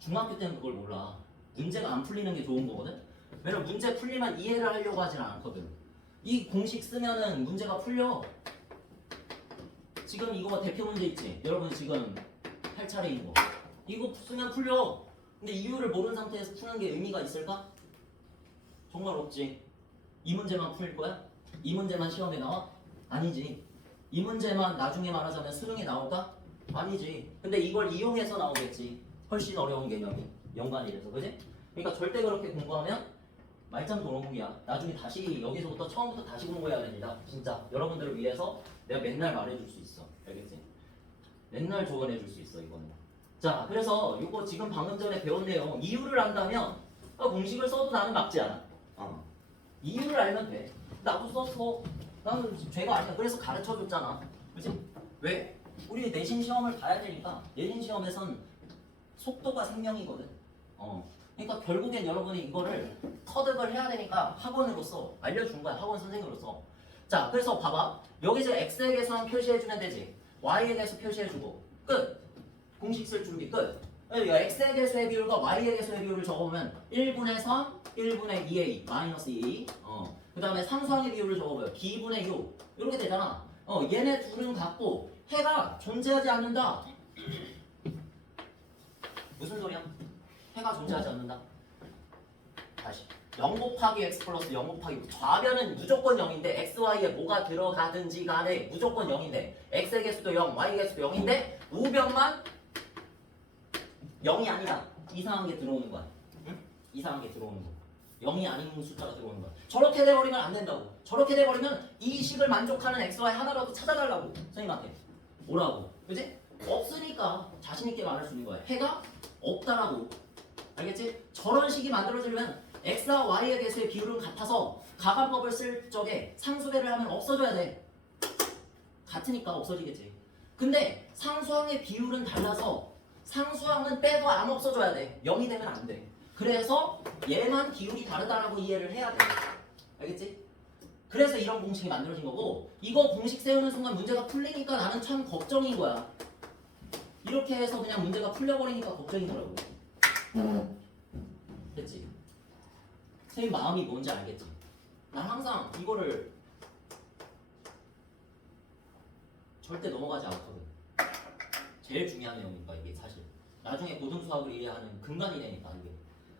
중학교 때는 그걸 몰라. 문제가 안 풀리는 게 좋은 거거든. 왜냐면 문제 풀리면 이해를 하려고 하진 않거든. 이 공식 쓰면은 문제가 풀려. 지금 이거 대표 문제 있지? 여러분 지금 할 차례인 거. 이거 쓰면 풀려. 근데 이유를 모르는 상태에서 푸는 게 의미가 있을까? 정말 없지. 이 문제만 풀 거야? 이 문제만 시험에 나와? 아니지. 이 문제만 나중에 말하자면 수능에 나올까? 아니지. 근데 이걸 이용해서 나오겠지. 훨씬 어려운 개념이 연관이라서, 그지? 그러니까 절대 그렇게 공부하면 말짱 도루묵이야. 나중에 다시 여기서부터 처음부터 다시 공부해야 됩니다. 진짜 여러분들을 위해서 내가 맨날 말해줄 수 있어. 알겠지? 맨날 조언해줄 수 있어 이거는. 자, 그래서 이거 지금 방금 전에 배운 내용 이유를 안다면 공식을 써도 나는 막지 않아. 이유를 알면 돼. 나도 썼어. 나는 죄가 아니야. 그래서 가르쳐줬잖아. 그치? 왜? 우리 내신 시험을 봐야 되니까 내신 시험에선 속도가 생명이거든. 그러니까 결국엔 여러분이 이거를 터득을 해야 되니까 학원으로서 알려준 거야. 학원 선생으로서. 자, 그래서 봐봐. 여기서 x에 대해서만 표시해주면 되지. y에 대해서 표시해주고 끝. 공식 쓸 준비 끝. x에 대해서의 비율과 y에 대해서의 비율을 적어보면 1분의 3, 1분의 2a, 마이너스 2. 그 다음에 상수항의 비율을 적어보면 b분의 6. 이렇게 되잖아. 얘네 둘은 같고 해가 존재하지 않는다. 무슨 소리야? 해가 존재하지 않는다. 다시 0 곱하기 x 플러스 0 곱하기 좌변은 무조건 0인데 x, y에 뭐가 들어가든지 간에 무조건 0인데 x의 개수도 0, y의 개수도 0인데 우변만 0이 아니다. 이상한 게 들어오는 거야. 응? 이상한 게 들어오는 거. 0이 아닌 숫자가 들어오는 거야. 저렇게 돼버리면 안 된다고. 저렇게 돼버리면 이 식을 만족하는 x, y 하나라도 찾아달라고. 선생님한테. 오라고. 그치? 없으니까 자신 있게 말할 수 있는 거야. 해가 없다라고. 알겠지? 저런 식이 만들어지려면 x와 y의 개수의 비율은 같아서 가관법을 쓸 적에 상수배를 하면 없어져야 돼. 같으니까 없어지겠지. 근데 상수항의 비율은 달라서 상수항은 빼도 안 없어져야 돼. 0이 되면 안 돼. 그래서 얘만 비율이 다르다라고 이해를 해야 돼. 알겠지? 그래서 이런 공식이 만들어진 거고 이거 공식 세우는 순간 문제가 풀리니까 나는 참 걱정인 거야. 이렇게 해서 그냥 문제가 풀려버리니까 걱정인 거라고. 됐지? 선생님 마음이 뭔지 알겠지? 난 항상 이거를 절대 넘어가지 않거든. 제일 중요한 내용이니까 이게 사실 나중에 고등수학을 이해하는 근간이 되니까 이게.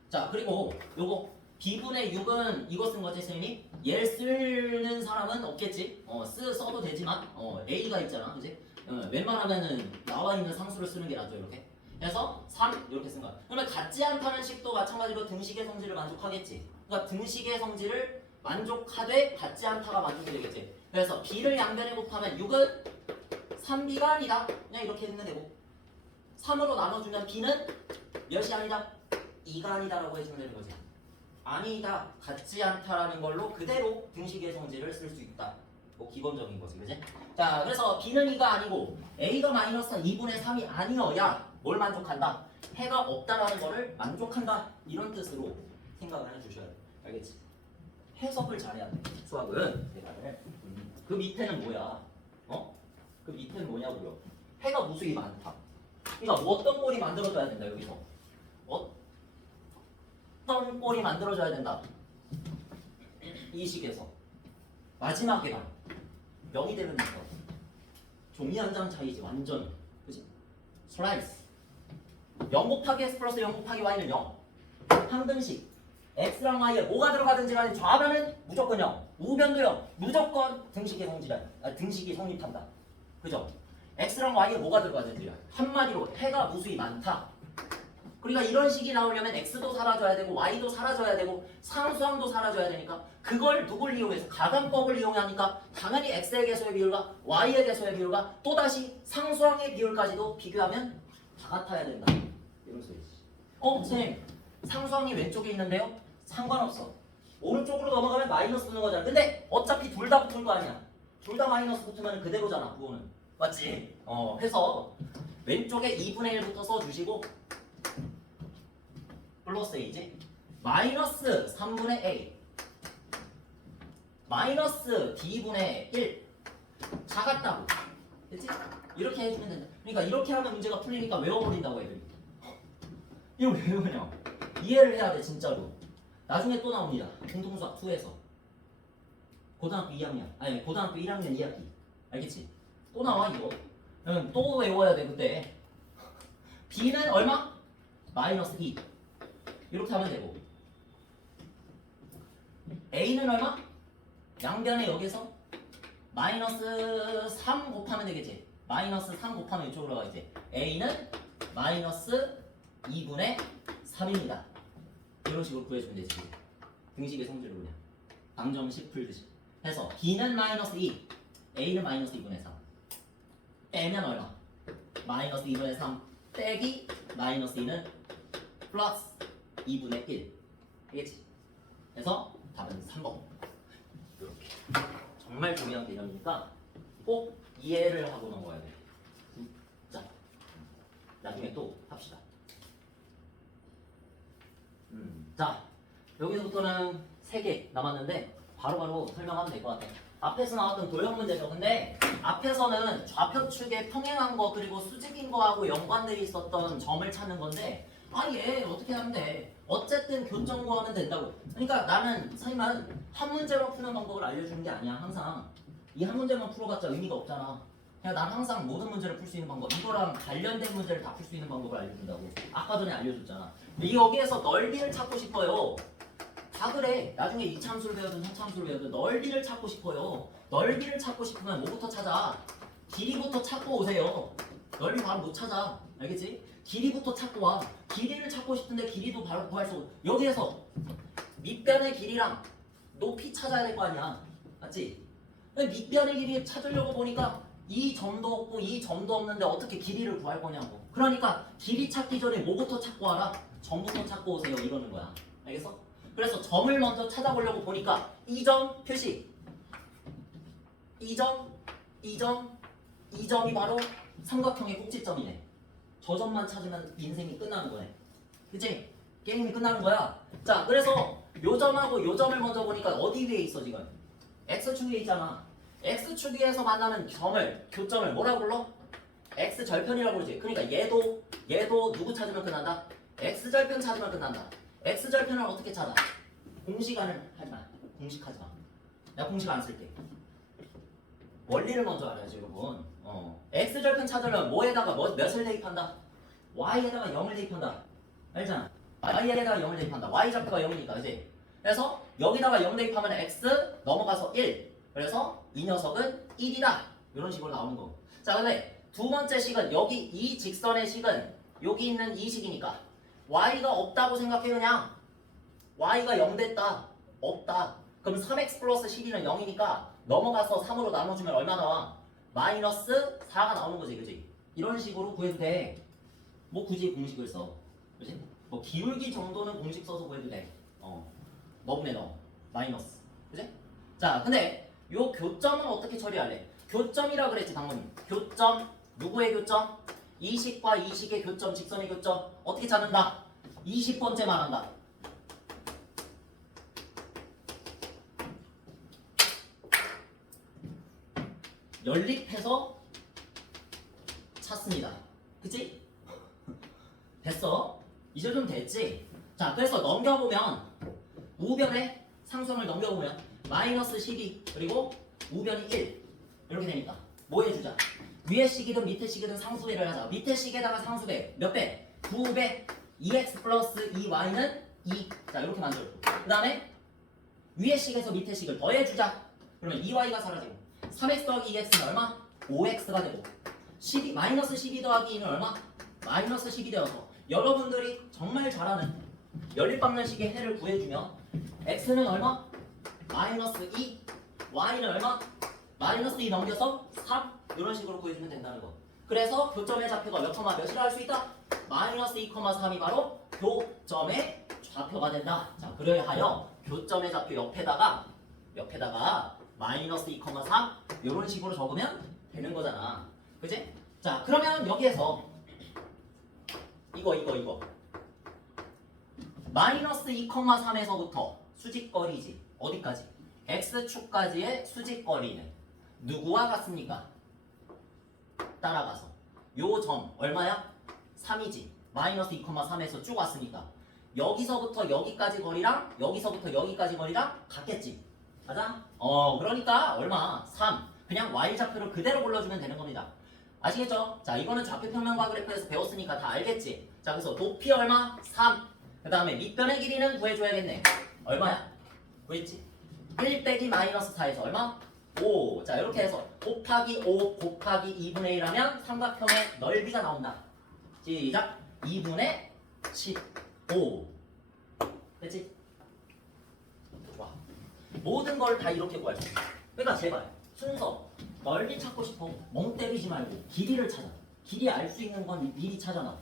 자, 그리고 요거 b분의 6은 이거 쓴 거지 선생님이? 얘를 쓰는 사람은 없겠지? 써도 되지만 a가 있잖아, 그지? 웬만하면은 나와 있는 상수를 쓰는 게 낫죠. 이렇게 그래서 3 이렇게 쓴 거야. 그러면 같지 않다는 식도 마찬가지로 등식의 성질을 만족하겠지. 그러니까 등식의 성질을 만족하되 같지 않다가 만족이 되겠지. 그래서 b를 양변에 곱하면 6은 3b가 아니다. 그냥 이렇게 했는 되고 3으로 나눠주면 b는 몇이 아니다? 2가 아니다라고 해주면 되는 거지. 아니다, 같지 않다라는 걸로 그대로 등식의 성질을 쓸 수 있다. 뭐 기본적인 거지, 그지? 자, 그래서 b는 2가 아니고 a가 마이너스 2분의 3이 아니어야 뭘 만족한다? 해가 없다라는 거를 만족한다. 이런 뜻으로 생각을 해주셔야 돼. 알겠지? 해석을 잘해야 돼. 수학은 그 밑에는 뭐야? 그 밑에는 뭐냐고요? 해가 무수히 많다. 그러니까 뭐 어떤 꼴이 만들어져야 된다 여기서. 어떤 꼴이 만들어져야 된다. 이 식에서 마지막에만 0이 되면 된다. 종이 한 장 차이지 완전. 그치? 슬라이스 0 곱하기 x 플러스 0 곱하기 y는 0. 항등식 x랑 y에 뭐가 들어가든지 간에 좌변은 무조건 0. 우변도 0. 무조건 등식의 성질이야. 등식이 성립한다. 그죠? x랑 y에 뭐가 들어가든지 한마디로 해가 무수히 많다. 그러니까 이런 식이 나오려면 x도 사라져야 되고 y도 사라져야 되고 상수항도 사라져야 되니까 그걸 누굴 이용해서 가관법을 이용하니까 당연히 x의 개수의 비율과 y의 개수의 비율과 또다시 상수항의 비율까지도 비교하면 다 같아야 된다. 이런 소리지. 선생님 상수항이 왼쪽에 있는데요? 상관없어. 오른쪽으로 넘어가면 마이너스 붙는 거잖아. 근데 어차피 둘 다 붙을 거 아니야. 둘 다 마이너스 붙으면 그대로잖아. 그거는. 맞지? 해서 왼쪽에 2분의 1부터 써주시고 플러스 a지? 마이너스 3분의 a 마이너스 d분의 1 작았다고. 됐지? 이렇게 해주면 된다. 그러니까 이렇게 하면 문제가 풀리니까 외워버린다고 애들이. 이거 왜 외우냐? 이해를 해야 돼 진짜로. 나중에 또 나옵니다. 공통수학 2에서 고등학교 2학년 아니 고등학교 1학년 2학기 알겠지? 또 나와 이거. 또 외워야 돼 그때. b는 얼마? 마이너스 2 이렇게 하면 되고 a는 얼마? 양변에 여기서 마이너스 3 곱하면 되겠지. 마이너스 3 곱하면 이쪽으로 가겠지. a는 마이너스 2분의 3입니다. 이런 식으로 구해주면 되지. 등식의 성질로 그냥 방정식 풀듯이 해서 b는 마이너스 2 a는 마이너스 2분의 3 빼면 얼마? 마이너스 2분의 3 빼기 마이너스 2는 플러스 2분의 1 알겠지? 그래서 답은 3번. 이렇게 정말 중요한 개념이니까 꼭 이해를 하고 넘어가야 돼. 나중에 또 합시다. 자, 여기서부터는 3개 남았는데 바로바로 설명하면 될 것 같아. 앞에서 나왔던 도형 문제죠. 근데 앞에서는 좌표축에 평행한 거 그리고 수직인 거하고 연관되어 있었던 점을 찾는 건데 얘 어떻게 하면 돼? 어쨌든 교점 구하면 된다고. 그러니까 나는 선생님은 한 문제만 푸는 방법을 알려주는 게 아니야. 항상 이 한 문제만 풀어봤자 의미가 없잖아. 그냥 난 항상 모든 문제를 풀 수 있는 방법, 이거랑 관련된 문제를 다 풀 수 있는 방법을 알려준다고. 아까 전에 알려줬잖아. 여기에서 넓이를 찾고 싶어요. 다 그래. 나중에 이참수를 배우든 삼참수를 배우든 넓이를 찾고 싶어요. 넓이를 찾고 싶으면 뭐부터 찾아? 길이부터 찾고 오세요. 넓이 바로 못 찾아. 알겠지? 길이부터 찾고 와. 길이를 찾고 싶은데 길이도 바로 구할 수 없어. 여기에서 밑변의 길이랑 높이 찾아야 될 거 아니야. 맞지? 밑변의 길이 찾으려고 보니까 이 점도 없고 이 점도 없는데 어떻게 길이를 구할 거냐고. 그러니까 길이 찾기 전에 뭐부터 찾고 와라? 점부터 찾고 오세요. 이러는 거야. 알겠어? 그래서 점을 먼저 찾아보려고 보니까 이 점 표시, 이 점, 이 점, 이 점이 바로 삼각형의 꼭지점이네. 저 점만 찾으면 인생이 끝나는 거네. 그치? 게임이 끝나는 거야. 자, 그래서 요 점하고 요 점을 먼저 보니까 어디 위에 있어 지금? X축 위에 있잖아. X축 위에서 만나는 점을, 교점을 뭐라고 불러? X절편이라고 그러지. 그러니까 얘도 누구 찾으면 끝난다? X절편 찾으면 끝난다. X절편을 어떻게 찾아? 공식안을 하지마. 공식하지마. 내가 공식 안 쓸게. 원리를 먼저 알아야지 여러분. X절편 찾으려면 뭐에다가 몇을 대입한다? Y에다가 0을 대입한다. 알잖아. Y에다가 0을 대입한다. Y좌표가 0이니까 그치? 그래서 여기다가 0 대입하면 X 넘어가서 1. 그래서 이 녀석은 1이다. 이런 식으로 나오는 거. 자, 근데 두 번째 식은 여기 이 직선의 식은 여기 있는 이 식이니까 Y가 없다고 생각해. 그냥 Y가 0 됐다. 없다. 그럼 3X 플러스 12는 0이니까 넘어가서 3으로 나눠주면 얼마 나와? 마이너스 4가 나오는 거지. 그지? 이런 식으로 구해도 돼. 뭐 굳이 공식을 써. 그지? 뭐 기울기 정도는 공식 써서 구해도 돼. 너분의 너. 마이너스. 그지? 자, 근데 요 교점은 어떻게 처리할래? 교점이라 그랬지 방금. 교점. 누구의 교점? 이 식과 이 식의 교점, 직선의 교점. 어떻게 찾는다? 20번째 말한다. 연립해서 찾습니다. 그치? 됐어? 이제 좀 됐지? 자, 그래서 넘겨보면 우변의 상수함을 넘겨보면 마이너스 12 그리고 우변이 1 이렇게 되니까 뭐 해주자? 위의 식이든 밑의 식이든 상수배를 하자. 밑의 식에다가 상수배 몇 배? 2배. 2x 플러스 2y는 2. 자, 이렇게 만들었고 그 다음에 위의 식에서 밑의 식을 더해주자. 그러면 2y가 사라지고 3x 더하기 2x는 얼마? 5x가 되고 12, 마이너스 12 더하기 2는 얼마? 마이너스 12 되어서 여러분들이 정말 잘하는 연립방정식의 해를 구해주면 x는 얼마? 마이너스 2 y는 얼마? 마이너스 2 넘겨서 3 이런 식으로 구해주면 된다는 거. 그래서 교점의 좌표가 몇 컴마 몇이라 할 수 있다? 마이너스 2,3이 바로 교점의 좌표가 된다. 자, 그래야 하여 교점의 좌표 옆에다가 마이너스 2,3 이런 식으로 적으면 되는 거잖아. 그치? 자, 그러면 여기에서 이거 마이너스 2,3에서부터 수직거리지. 어디까지? X축까지의 수직거리는 누구와 같습니까? 따라가서 요 점 얼마야? 3이지. 마이너스 2,3에서 쭉 왔으니까 여기서부터 여기까지 거리랑 여기서부터 여기까지 거리랑 같겠지. 맞아? 그러니까 얼마? 3. 그냥 Y좌표를 그대로 골라주면 되는 겁니다. 아시겠죠? 자, 이거는 좌표 평면과 그래프에서 배웠으니까 다 알겠지? 자, 그래서 높이 얼마? 3. 그 다음에 밑변의 길이는 구해줘야겠네. 얼마야? 구했지? 1 빼기 마이너스 4에서 얼마? 5. 자, 이렇게 해서 곱하기 5 곱하기 2분의 1 하면 삼각형의 넓이가 나온다. 시작! 2분의 15. 됐지? 좋아. 모든 걸 다 이렇게 구할 수 있어. 그러니까 제발 순서 넓이 찾고 싶어. 멍 때리지 말고 길이를 찾아. 길이 알 수 있는 건 미리 찾아놔.